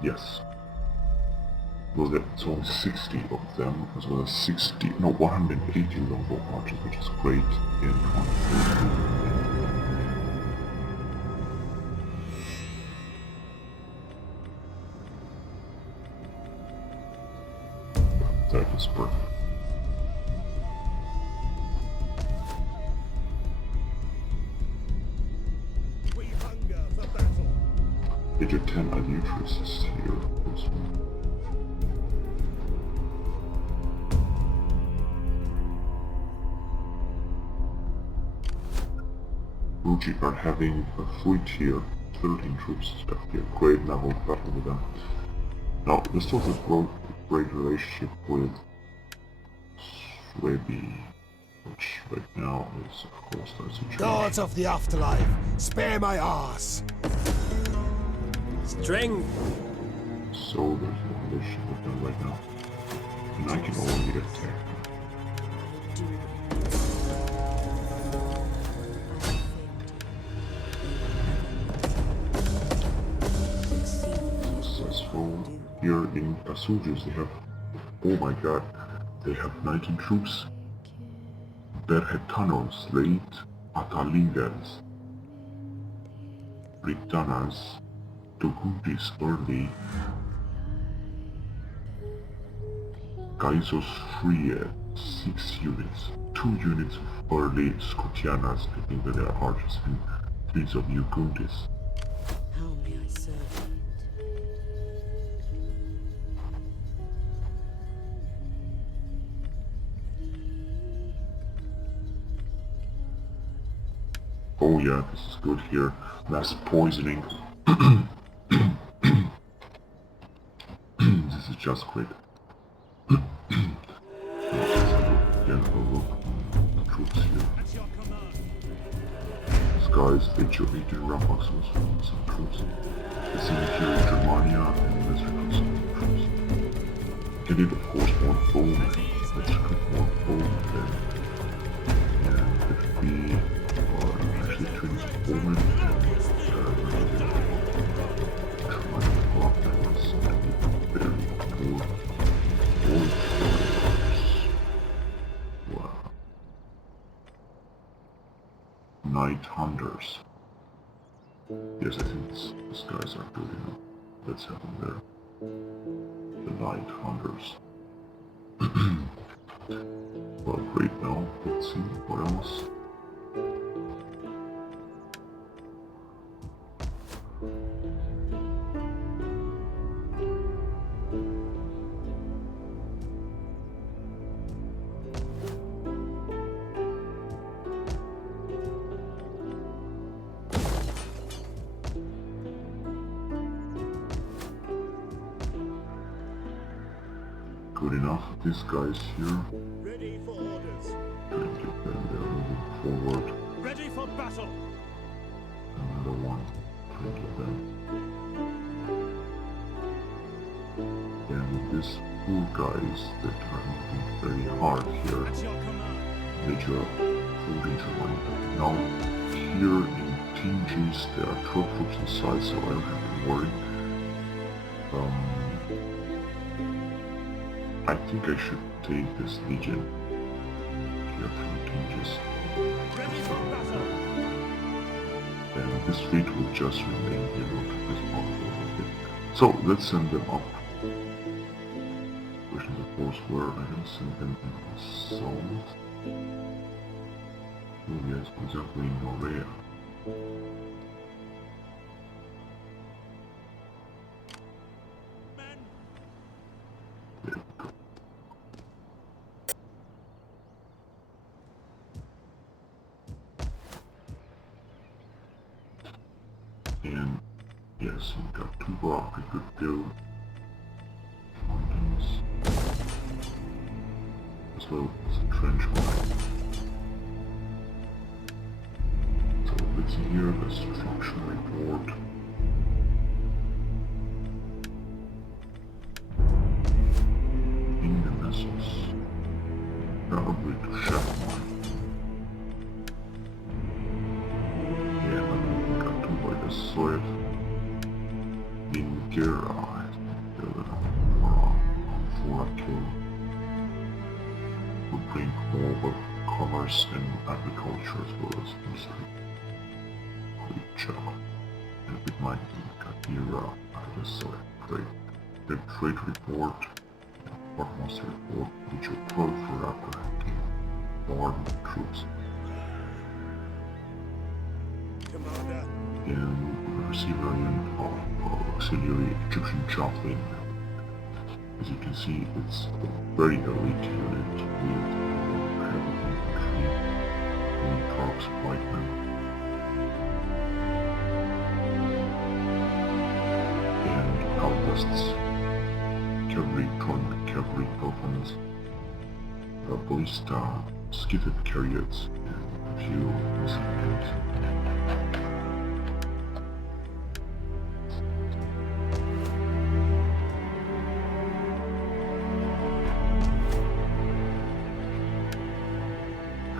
Yes. Well, that's only 60 of them, as well as 180 longbow archers, which is great in 130. That is perfect. We hunger for battle. Major 10 Adutris is here. This one. Ruji are having a fleet here, 13 troops have here, great naval battle with them. Now, this was a great relationship with Swaby, which right now is, of course, the situation. Gods of the afterlife, spare my ass! Strength. So there's no relationship with them right now. And I can only attack. Successful. Here in soldiers they have, oh my god, they have 19 troops. Berhetanos, late Atalingas, Britanas, Toguntis early, Gaisos Frie, 6 units, 2 units of early Scotianas, I think that they are archers, and 3 of Uguntis. How may I serve you? Oh yeah, this is good here. Mass poisoning. This is just great. again have a look at the troops here. These guys, they need to ramp up some troops. Let's see here in Germania, and let's recruit some more troops. We can need, of course, more bowmen. Let's recruit more bowmen then. And if we are actually training some bowmen, and trying to block us, and be very poor. Wow. Night hunters. Yes, I think these guys are good enough. Let's have them there. The night hunters. Well, great now. Let's see what else. Good enough. These guys here. Ready for orders. Trying to get them there moving forward. Ready for battle. Another one. Trying to get them. And these poor guys that are moving very hard here. At your command. Major food into money. Now here in Tinges there are 12 troops inside, so I don't have to worry. I think I should take this legion here from Tinges. Ready for battle. And this fleet will just remain here looking as possible. So let's send them up. Question of course where I can send them in the south. Oh yes, for example in Korea. Men. There we go. And yes, we got two rock, we could go mountains as well as a trench line. So let's see here the structure report. In the vessels, probably to chef mine. Yeah, I think we got two by the soil. In Gera, I think for a kill would bring more of commerce and agriculture as well as industry. Great job. And with my Gera, I just saw a trade. The trade report, quartermaster report, which will prove for apprehending foreign troops. Commander. And receive a unit of auxiliary Egyptian chaplain. As you can see, it's a very elite unit with heavy infantry, trucks, pikemen, and outposts, cavalry, joint cavalry weapons, ballista, skiffed chariots, and a few missiles.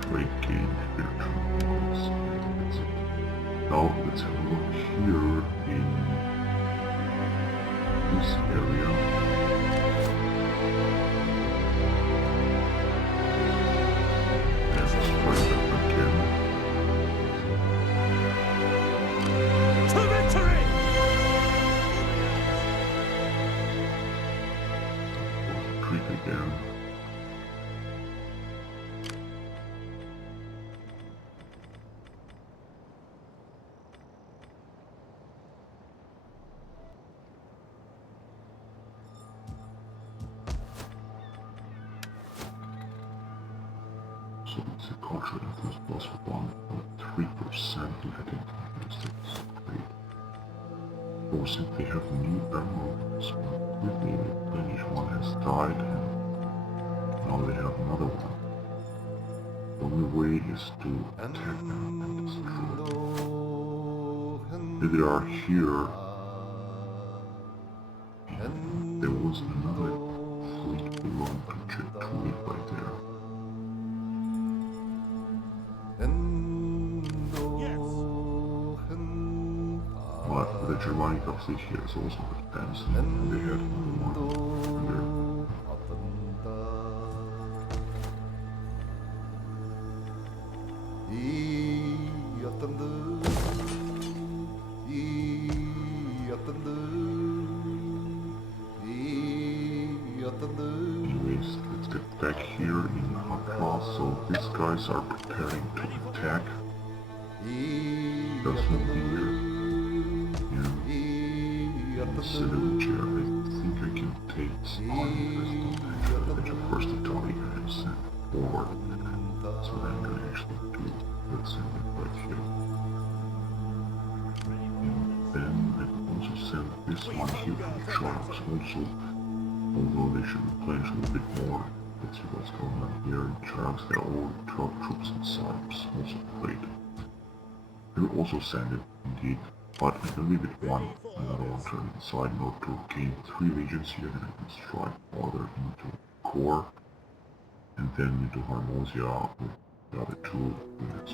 Great game here. That's it. Now let's have a look here in this area. And let's try that again. To victory! Retreat again. So it's a cultural influence plus 1.3% letting statistics. Great. Or since they have new emeralds, quickly the Danish one has died and now they have another one. The only way is to attack them and destroy them. If they are here, and there was another fleet belonging to Xerxes right there. But the Germanic fleet here is also advancing, and they had another one there. Anyways, let's get back here in Hotla. So these guys are preparing to attack. That's from here. And in the civil chair, I think I can take this army as first Italy and send forward. That's what I'm gonna actually do. Let's send it right here. And then I can also send this one here from Sharks also. Although they should replenish a little bit more. Let's see what's going on here. In Sharks, there are all 12 troops inside, also played. I will also send it, indeed, but I can leave it one another one turn inside in order to gain 3 legions here, and I can strike farther into Core, and then into Harmosia with the other 2 units.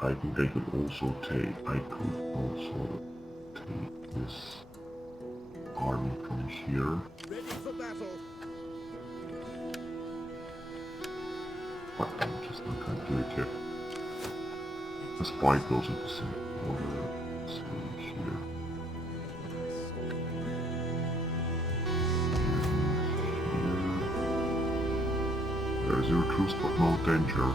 I think I could also take this army from here. Ready for battle. But I'm just not gonna do it yet. The spy goes into the same order. So here. And here. There are 0 troops but no danger.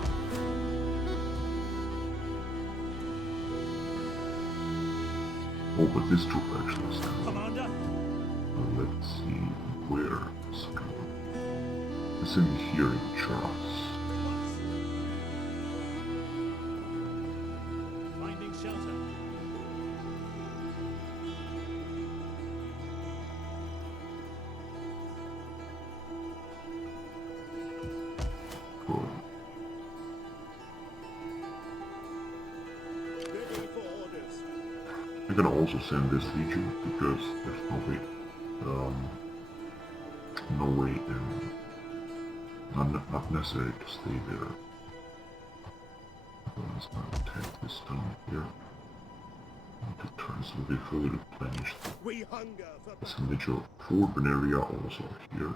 Oh, but this troop actually is coming. Commander. Let's see where it's going. It's in here in Charles. Finding shelter. Good. Ready for orders. I'm gonna also send this legion because there's no way, not necessary to stay there. Let's not attack this down here. The turns will be fully replenished. We hunger for Let's send your forward Cornelia also here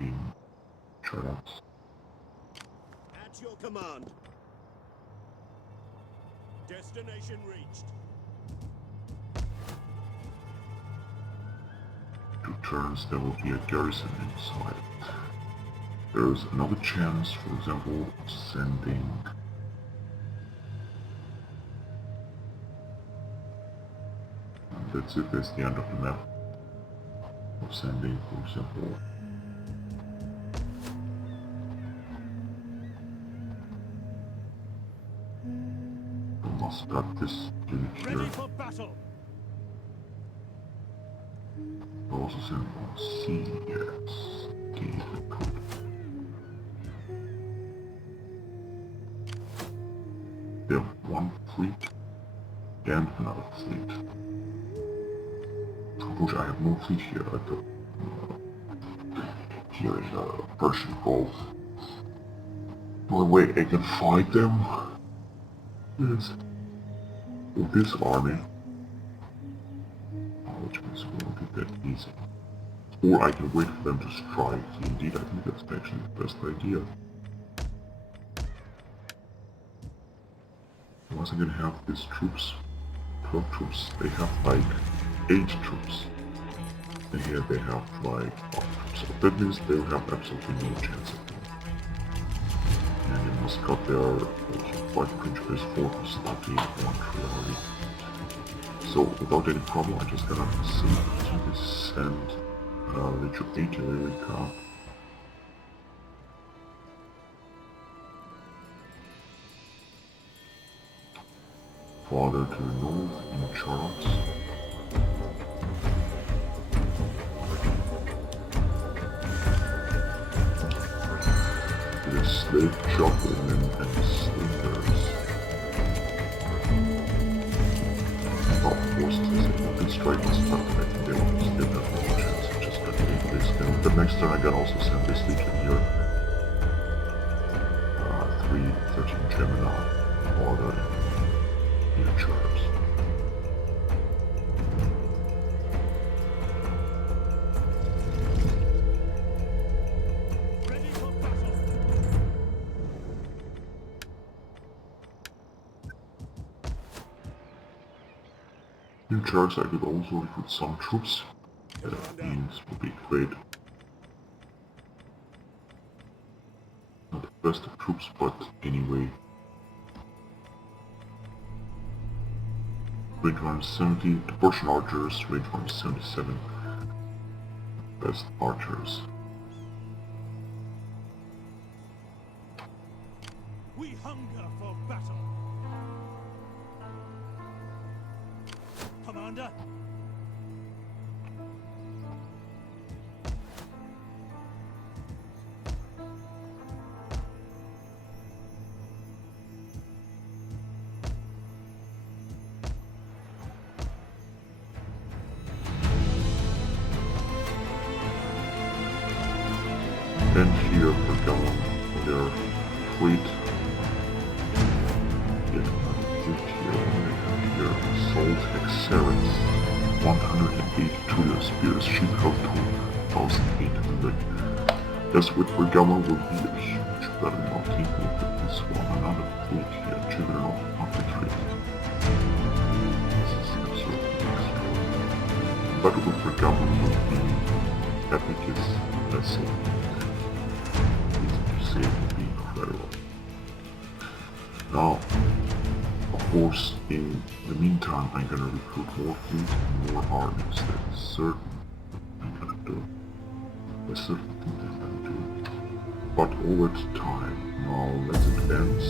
in Charlotte. At your command. Destination reached. 2 turns there will be a garrison inside. There's another chance, for example, of sending that's it, that's the end of the map. Of sending, for example, we must got this unit Ready here. for battle. We'll also send on sea, yes. Okay, if we could. They have 1 fleet and another fleet. Unfortunately, I have no fleet here at the here in the Persian Gulf. The only way I can fight them is with this army, which means it won't be that easy. Or I can wait for them to strike. Indeed, I think that's actually the best idea. Once I'm gonna have these troops, 12 troops, they have like 8 troops. And here they have like 5 troops. So that means they will have absolutely no chance of them. And in Muscat there are also quite Principes fortress starting on Trioli. So without any problem, I just gotta simply send Legio 8 Illyrica. Farther to the north in Charles. slave juggling and slingers. Well, of course, since they have been strikers, but I think they will still have more chance of just getting this. Then the next turn I can also send this legion here. 13 Gemini, or the Insurers. Ready for battle. In charge, I could also recruit some troops. That means would be great. Not the best of troops, but anyway. Range 170, the Portion Archers, range 177. Best archers. We hunger for battle. Commander. And here for Gallon, their fleet. Yet here, Assault Xerxes, 182 year spears, shield health 2,800. Yes, with Bergamo will be a huge battle. Now take a look at this one, another fleet here, children of infantry. This is absolutely extraordinary. Battle with Bergamo will be Victis vessel. It would be incredible. Now, of course, in the meantime, I'm gonna recruit more fleet and more armies. That is certain I'm gonna do. That's certain thing I'm gonna do. But all at time. Now, let's advance.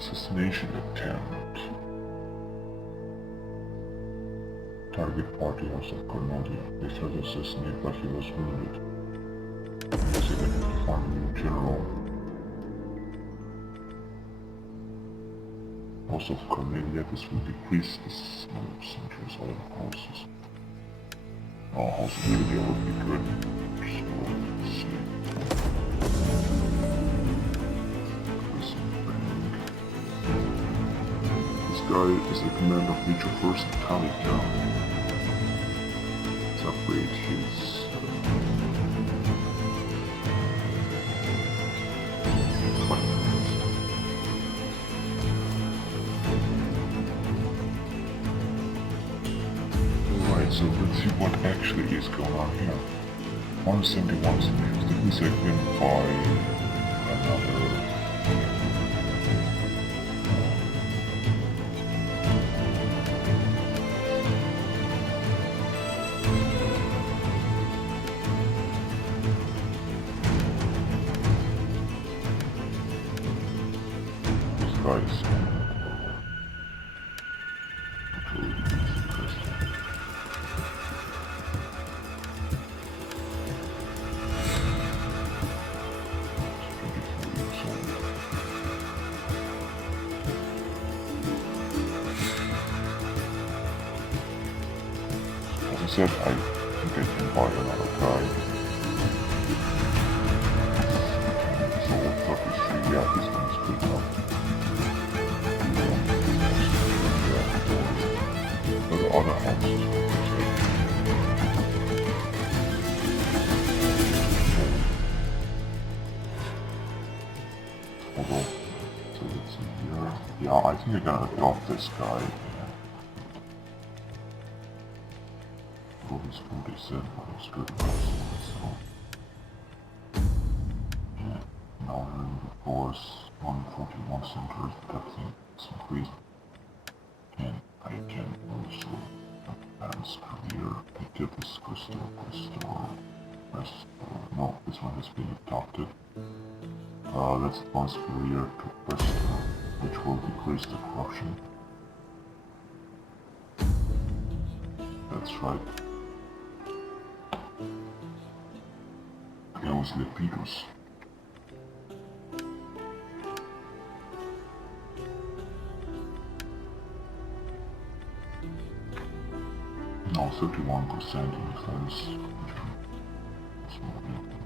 Assassination attempt. Target party house of Cornelia. They tried to assassinate but he was wounded. See if I can find a new general. House of Cornelia, this will decrease this number of centuries all houses. Oh, House of Julia would be good. So let's see. This guy is the commander of Major First Italica. Let's upgrade his Alright, so let's see what actually is going on here. 171 centuries. Did we save him by another? Guys. As I said, I think I can buy another guy. So 33, yeah, this one is good enough. The other houses. Although, so let's see here. Yeah, I think I'm gonna adopt this guy. His food is said, but it's good so. Yeah, now we're in the force 141 centers, that thing is increased. And I can also advance career. I did this restore. No, this one has been adopted. Let's advance career to restore, which will decrease the corruption. That's right. That was Victis. Now 31% influence.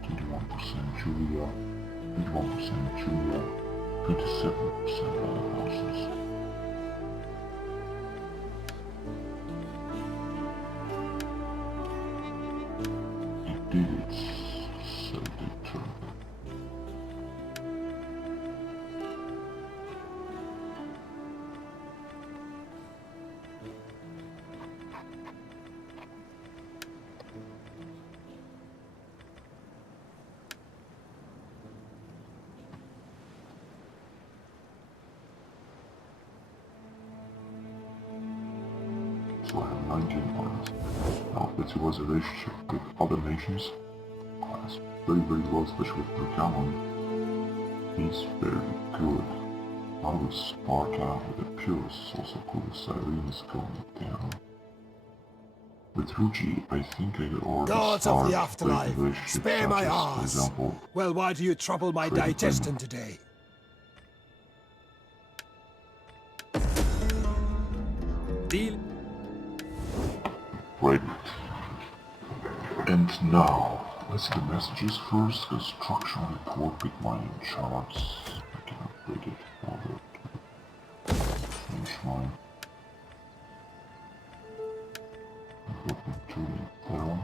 21% Julia, 21% Julia, 27% other houses. It did its self-determined. So I have 19 points. Now if it was a relationship with other nations, that's very well, especially with Britannia. He's very good. Now with Sparta, with the Pyrrhus, also cool, Cyrene is going down. With Rugi, I think I could already Gods of the afterlife, spare my for ass. example, Well, why do you trouble my digestion today? Deal. Right. And now, let's see the messages first. Construction report with mining charts. I can upgrade it further to finish mine. Equipment tuning down.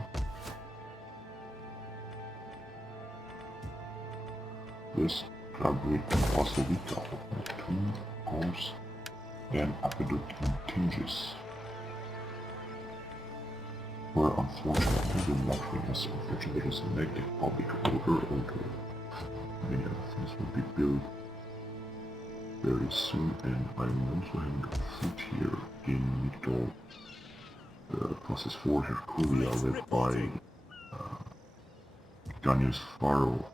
This graduate Costa Rica, 2 goals, then aqueduct in Tingis. Where unfortunately the luxury has unfortunately there is a negative public odor, many other things will be built very soon, and I'm also having a foot here in Migdol, process 4 Herculia led by Ganius Faro.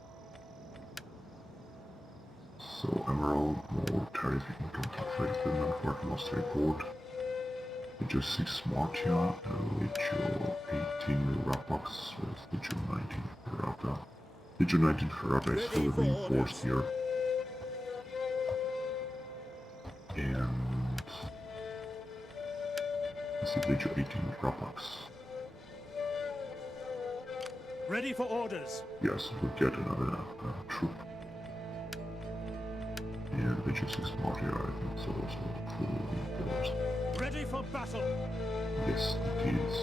So Emerald, more tariff income to trade equipment for Master Report. Legion 6 Martia, Legion 18 Rapax, Legion 19 Ferrata. Legion 19 Ferrata is fully reinforced here. And this is Legion 18 Rapax. Ready for orders. Yes, we'll get another troop. And Legion 6 Martia, I think it's also fully reinforced. Ready for battle. Yes, it is.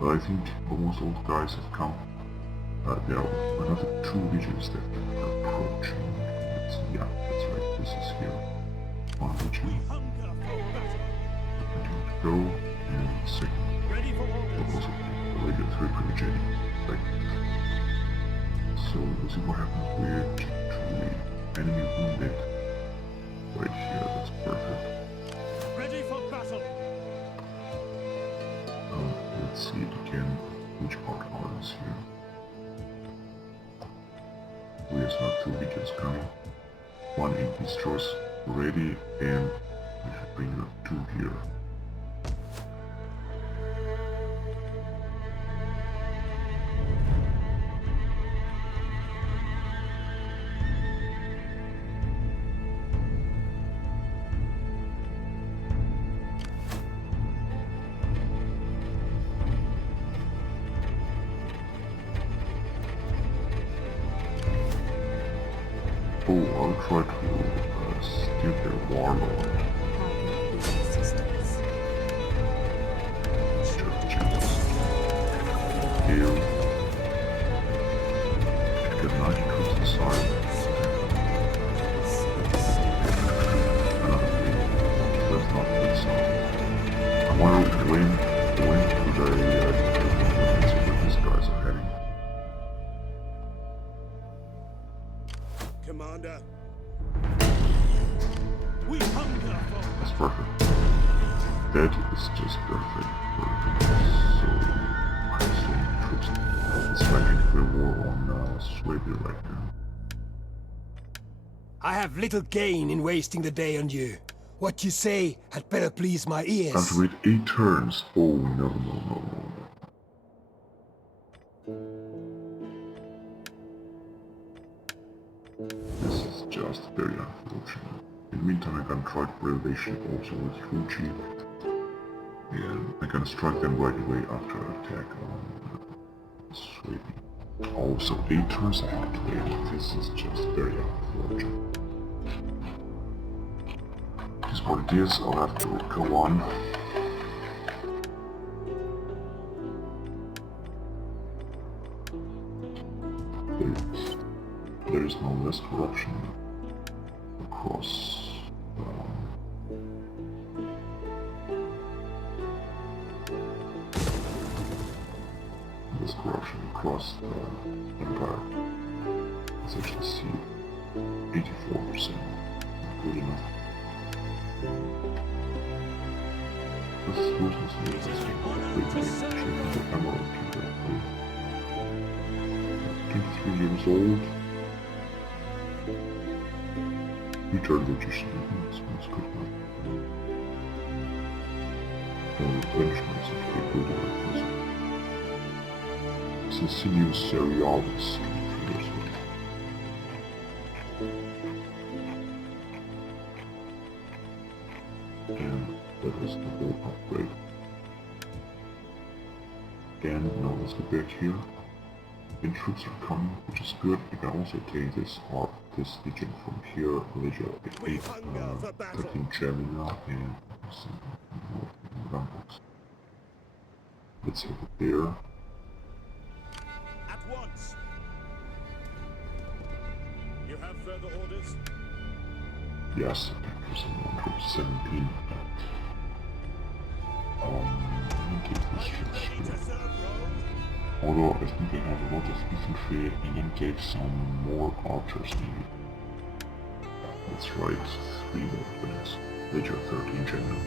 But I think almost all the guys have come. There are another 2 legions that are approaching. Yeah, that's right, this is here. 1 legion. Hunger for battle. Continue to go. And second. Ready for But orders. also the Legion 3 Primigeny. Right. So let's see what happens with enemy wounded. Right here, that's perfect. Ready for battle. Let's see it again. Which part are this here? We have not 2 legions coming. 1 in destroys ready, and we should bring up 2 here. Oh, I'll try to steal their warlord. Assistance. Churches. Heal. Get 90 troops inside. Another thing. That's not good sign. I wonder when do they see where these guys are heading. Commander. We hunger for That's perfect. That is just perfect. So, I'm seeing troops. It's like a war on Swabia right now. I have little gain in wasting the day on you. What you say had better please my Time ears. to wait 8 turns. Oh, no. This is just very unfortunate. In the meantime, I can try to build a ship also with Fuji. And I can strike them right away after attack on Sweden. Also, 8 turns I have to wait. This is just very unfortunate. It is what it is. I'll have to go on. There is no less corruption across this corruption across the empire. Let's actually see 84%. Good enough. This is mostly the emerald kingdom. 23 years old. Return logician. That's good one. Replenishments of the good one. Sicilius Serialis, 23 years old. And that is the whole upgrade. And now let's go back here. And troops are coming, which is good. We can also take this legion from here, Legion 8, 13 Gemina, and some Rambox. Let's have it there. at once. You have further orders? Yes, there's a troop 17. Let me take this troops Ready to here. serve Rome? Although I think they have a lot of infantry, and then take some more archers maybe. That's right, 3 more units. Legion 13 General.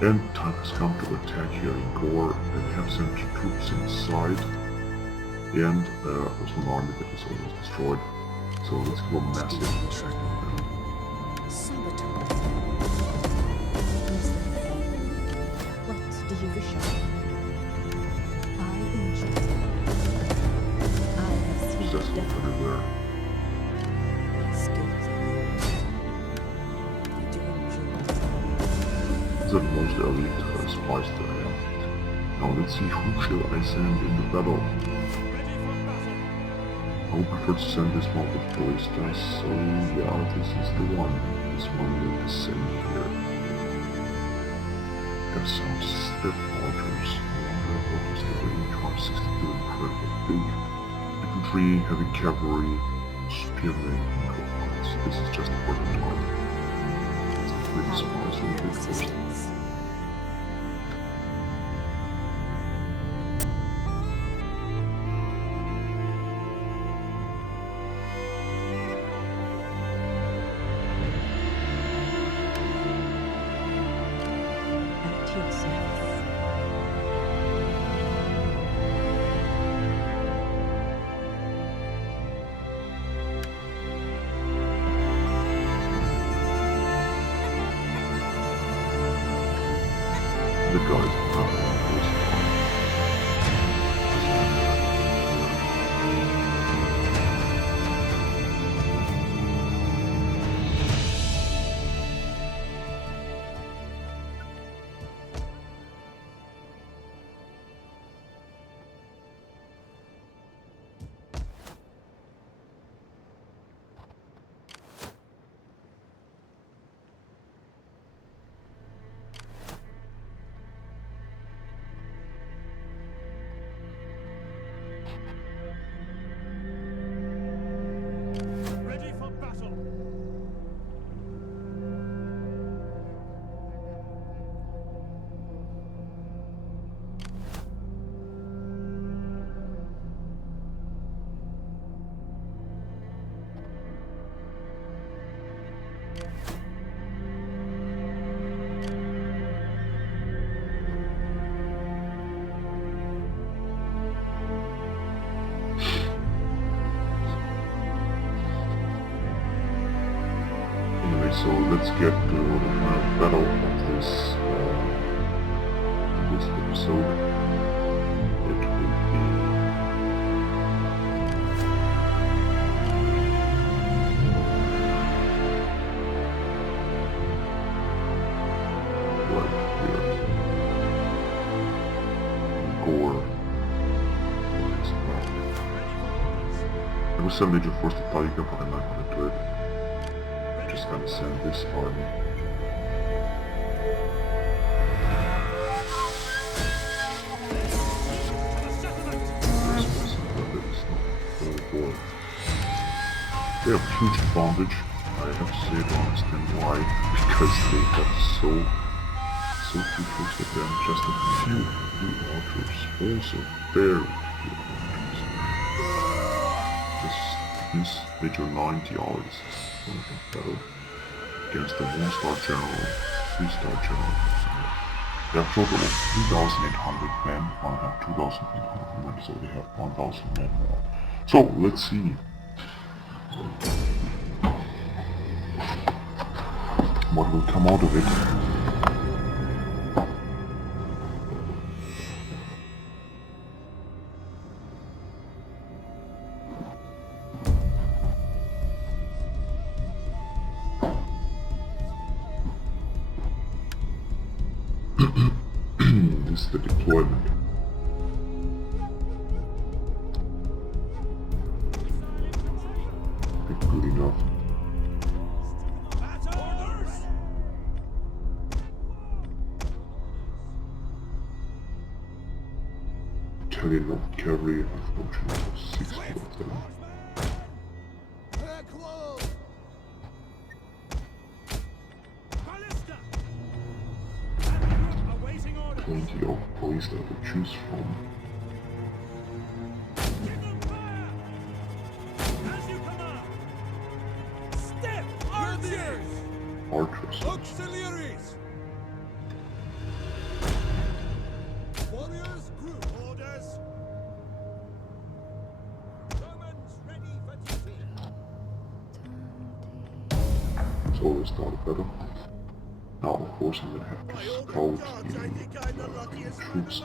And time has come to attack here in Gore, and have sent troops inside. And there's an army that is almost destroyed. So let's give a massive attack. Sabotage. What do you wish of? I entreat. I have sweet Successful death. everywhere. Skills of yours. I do enjoy. These are the most elite spies that I have. Now let's see who shall I send in the battle. I would prefer to send this one with ballistas, so yeah, this is the one. This one we need to send here. Got some step archers. What is the range? 162, incredible big. Infantry, heavy cavalry, spearmen, and cohorts. This is just for the target. It's a pretty spies with a big force. At your service. The guys are this fine. Ready for battle. Anyway, so let's get to the final battle of this episode. It will be right here. Gore. This battle. It was some major force to Tiger, but I'm not gonna do it. Just gonna send this army. They have huge advantage. I have to say I don't understand why. Because they have so few troops that there are just a few archers. Also very few archers. This major 90 hours battle against the 1-star general, 3-star general. They have a total of 3,800 men, I have 2,800 men, so they have 1,000 men more. So let's see what will come out of it. This is the deployment. I think good enough. Battalion of cavalry, unfortunately, of 60 of them. 20 of police that I could choose from. Archers. Auxiliaries! Warriors, group orders! Germans ready for duty! It's always not better. Now, of course, I'm gonna have to scout the troops.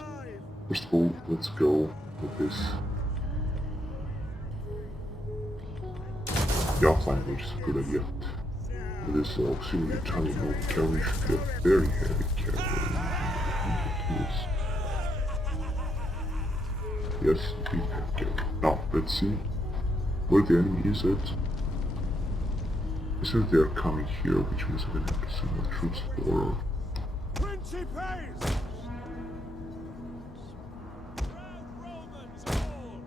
First of all, let's go with this. The offline range is a good idea. With this auxiliary Italian Nova cavalry should get very heavy cavalry. Yes, we have cavalry. Now, let's see where the enemy is at. Since they are coming here, which means I'm gonna have to send more troops for Principes! Romans all!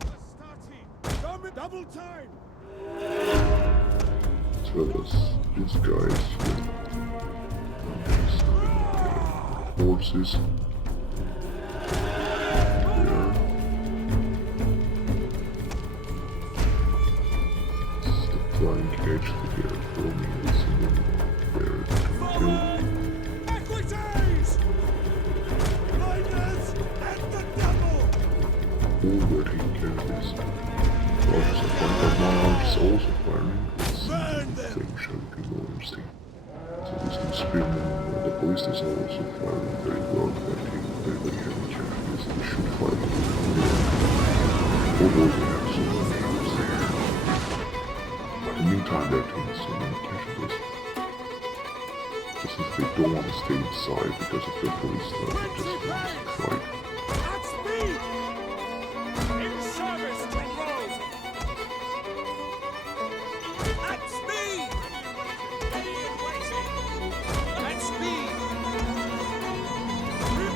Astati! Come in double time! as well as these guys here. Horses. There. Flying cage to get filming this and then there to kill. Equities! Blinders and the devil! All we're taking care of this. Largest of fire, but now is also firing. Let's see the thing shall be more interesting. So this new spearmen, the ballistas are also firing very well. I think very heavy casualties. They should fire. Although they have so many troops there. In the meantime, they're taking so many casualties. But since they don't want to stay inside because of their police stuff, they just want to fight. At speed! In service to Rome! At speed! Ready and waiting! At speed!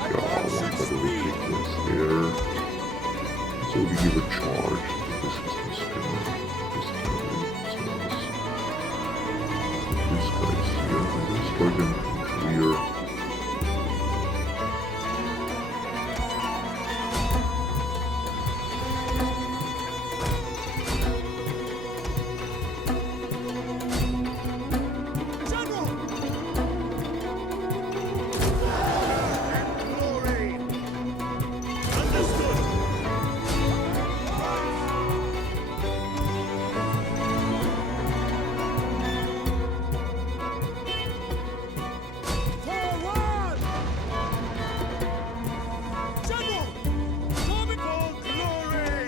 Yeah, I want that ridiculous there. So we give a charge. This is the spinner. This cavalry. These guys here. I'm gonna strike them from rear. General! Glory! Understood! Forward! General! Coming for glory!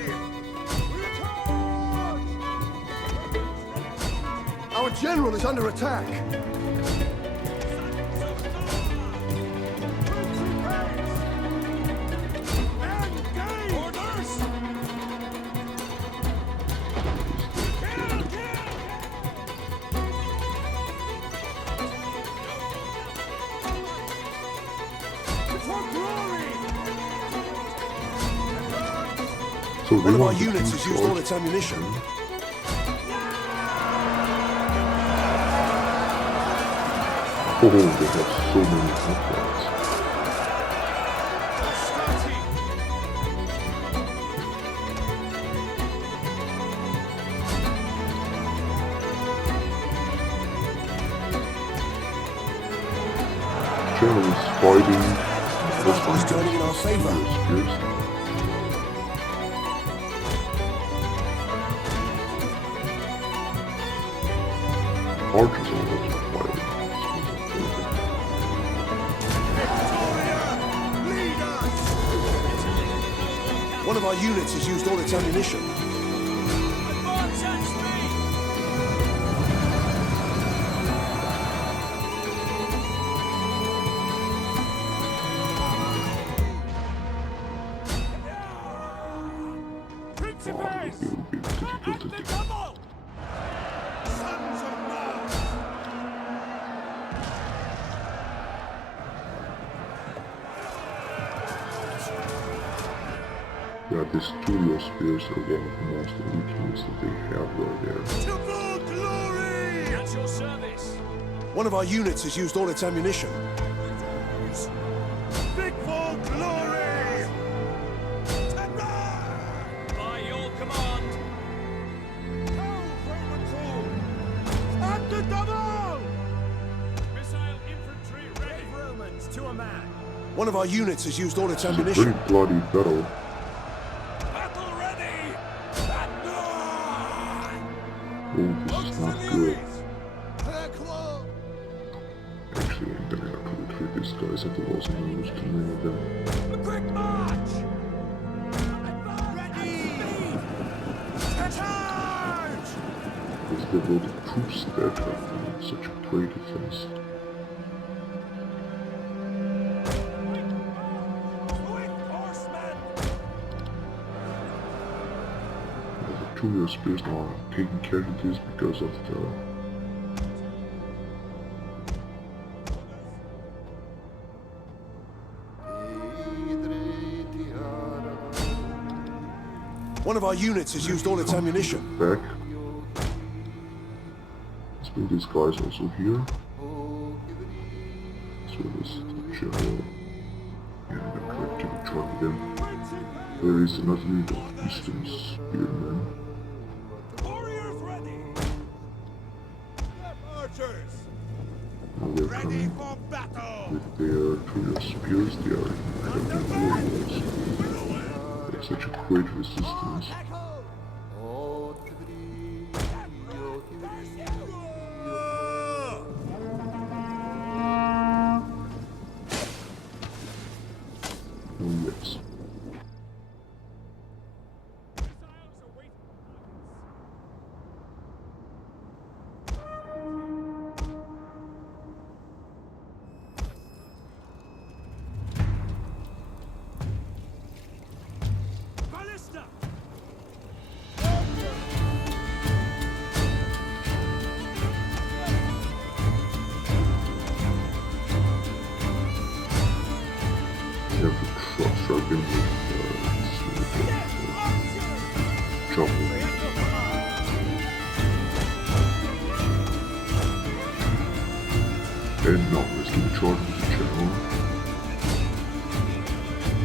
Recharge! Our general is under attack. So One of our units has used all its ammunition. Oh, they have so many hoplites. General is fighting. Battle is turning in our favor. Spears. Archers are also fighting. One of our units has used all its ammunition. Advance at speed! Principes! It will be difficult to do. Double! Sons of Mars! Yeah, these studio spears are one of the most elite units that they have right there. To full glory! At your service! One of our units has used all its ammunition. Big for glory! By your command! At the double! Missile infantry ready! Romans to a man! One of our units has used all its It's a ammunition. pretty bloody battle. Battle ready! At dawn! Oh, this is not good. feeling that I have to retreat these guys at the loss and lose too many of them. Quick march! Ready! Charge! Because there were the troops that have such a great defense. Your spears now are taking care of this because of the One of our units has used all its ammunition. back. Let's bring these guys also here. So this general and the collective charge again. There is another unit of Eastern Spearmen. Warriors ready! Archers! Now they're Ready coming for battle! with their trio spears. They are incredibly warriors. They have such a great resistance. Oh yes. Ballista! You have to strike him with chopper. And now let's give a charge with the general.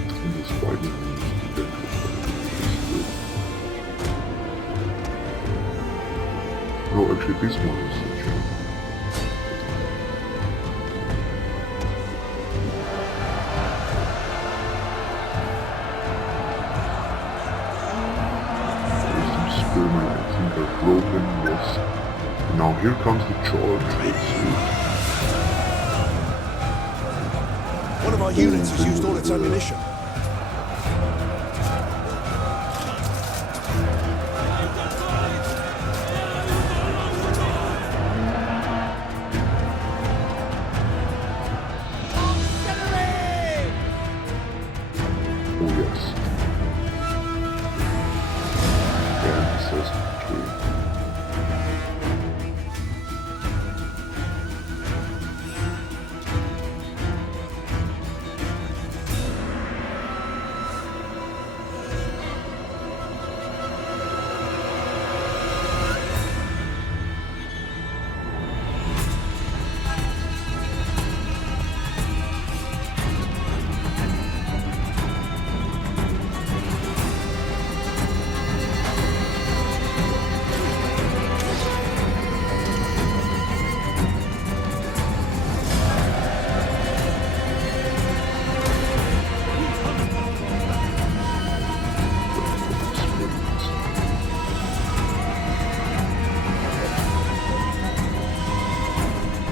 And this fighting is the no, actually this one is the general. I think are broken, yes. Now here comes the charge, let's see. One of our units has used all its ammunition. Oh yes. And it says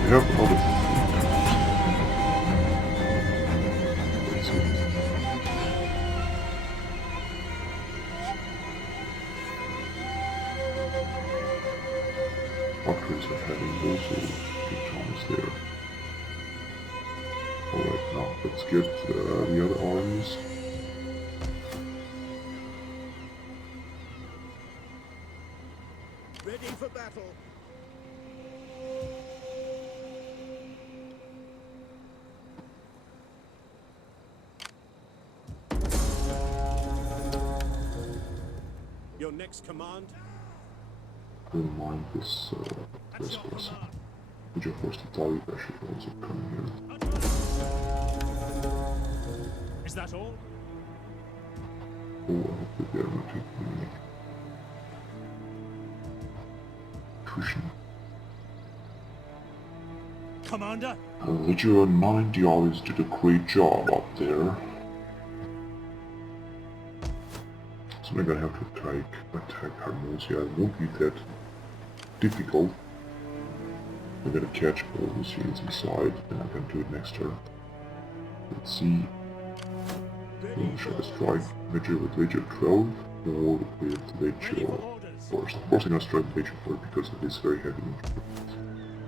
we have other let's see. Factories are having also good chance there. Alright, now let's get the other armies. Ready for battle! Your next command? Don't mind this trespassing. Which of course the Taliban should also come here. Is that all? Oh, I hope that they are not taking me. Cushion. Commander? Legion 90 always did a great job up there. So maybe I have to attack Harmosia. It won't be that difficult. I'm gonna catch all these units inside, and I can do it next turn. Let's see. Should I strike Major with Major 12 or with Major first? Of course I'm gonna strike Major first because it is very heavy infantry.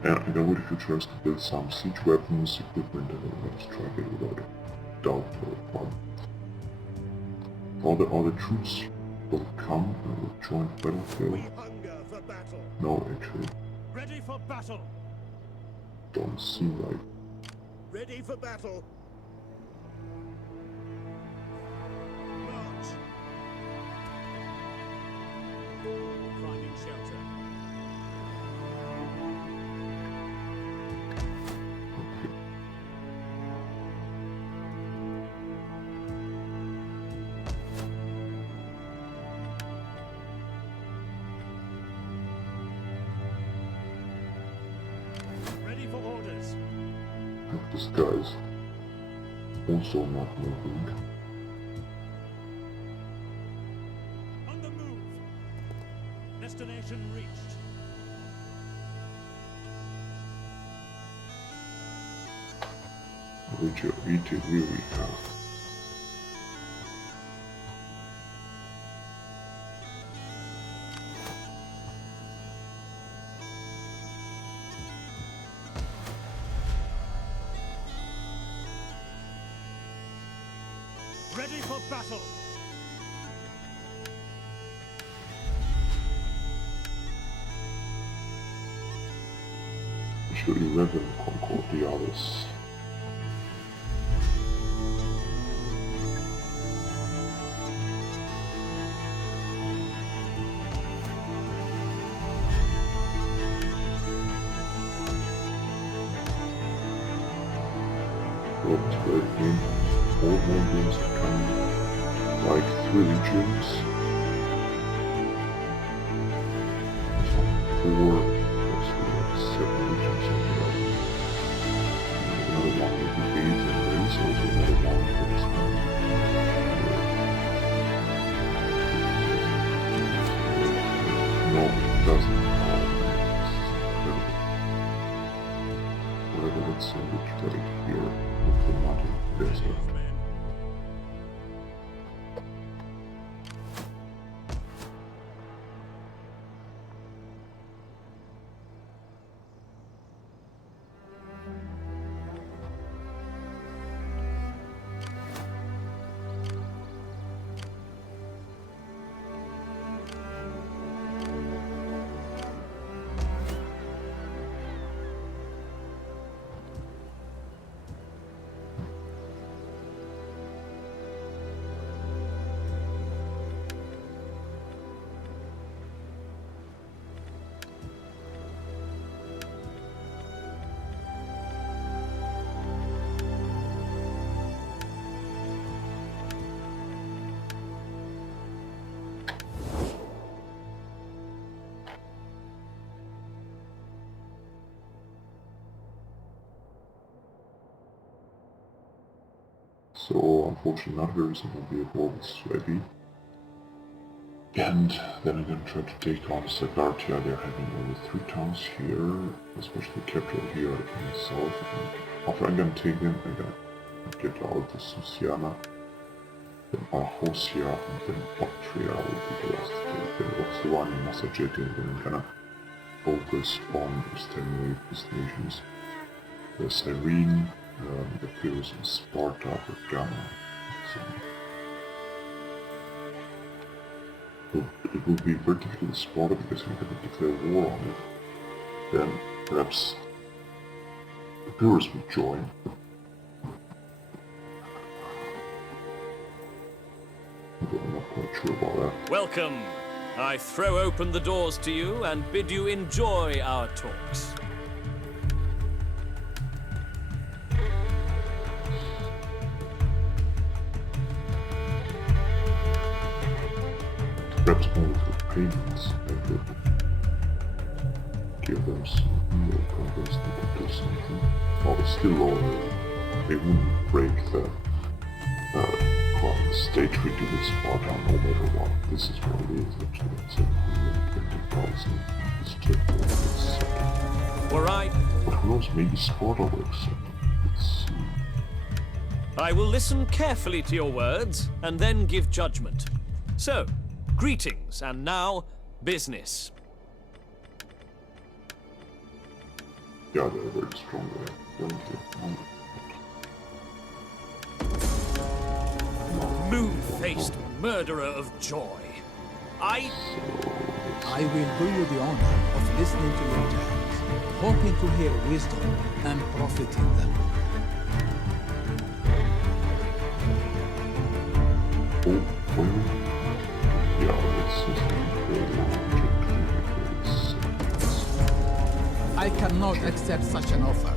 And I'm gonna wait a few turns to build some siege weapons, equipment, and I'm gonna strike it without a doubt or one. All the troops will come and will join the battlefield. We hunger for battle. No, actually, Ready for battle. don't seem like. Ready for battle. March. Finding shelter. Ready for orders. This guy's also not moving. On the move. Destination reached. Which are eating really hard. Ready for battle. Should 11 conquer the others. All mountains come like 3 legions. 4, plus 7 legions on the other. Another one with the 8, and there is also another one that is coming. No, it doesn't. Whatever, let's send it right here. Hopefully not in this one. So unfortunately not very soon will be a war with Sweden. And then I'm gonna try to take on Sagartia. They're having only 3 towns here, especially capital here in the south. And after I'm gonna take them, I'm gonna get out the Susiana, then Arhosia, and then Bactria will be the last state. Then also one in Massageti, and then I'm gonna focus on exterminate these nations. There's Cyrene, the Pyrrhus in Sparta, Ghana. So it would be very difficult in Sparta because we're going to declare war on it. Then perhaps the Pyrrhus would join. But I'm not quite sure about that. Welcome. I throw open the doors to you and bid you enjoy our talks. Perhaps only for payments, I could give them some real progress they could do something. While it's still low, they wouldn't break the state treaty with Sparta no matter what. This is what it is actually. It's 720,000. Let's check this second. All right. Who knows, maybe Sparta will accept. Let's see. I will listen carefully to your words, and then give judgment. So, greetings, and now, business. Yeah, they're very strong there. Moon-faced murderer of joy. I will do you the honor of listening to your terms, hoping to hear wisdom and profit in them. Oh, well, yeah, I cannot accept such an offer.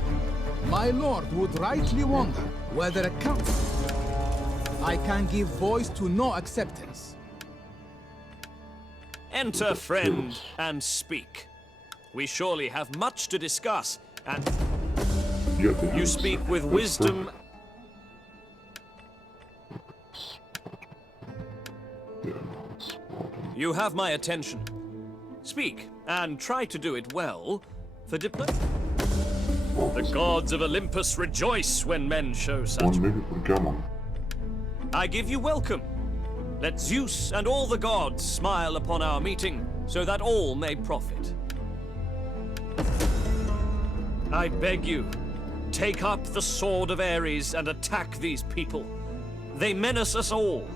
My lord would rightly wonder whether a count. I can give voice to no acceptance. enter, friend, and speak. We surely have much to discuss, and you speak with wisdom. You have my attention. Speak, and try to do it well, for the gods of Olympus rejoice when men show such. I give you welcome. Let Zeus and all the gods smile upon our meeting, so that all may profit. I beg you, take up the sword of Ares and attack these people. They menace us all.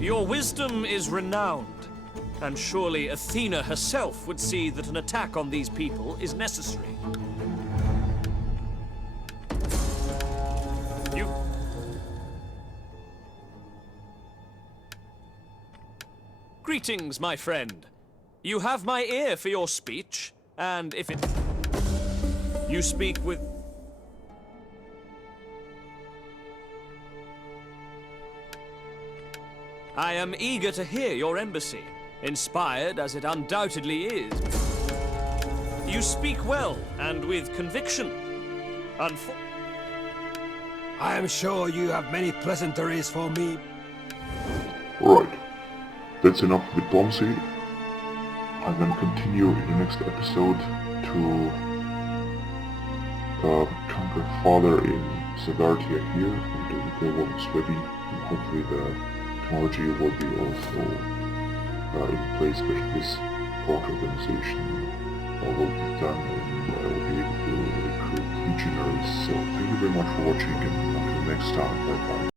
Your wisdom is renowned, and surely Athena herself would see that an attack on these people is necessary. Greetings, my friend. You have my ear for your speech, and if it... You speak with... I am eager to hear your embassy, inspired as it undoubtedly is. You speak well, and with conviction. I am sure you have many pleasantries for me. Alright, that's enough diplomacy. I'm gonna continue in the next episode to conquer father in Sagartia here, and the global is ready, and hopefully the technology will be also in place with this thought organization will be done, and I will be able to recruit legionaries. So thank you very much for watching, and until next time, bye bye.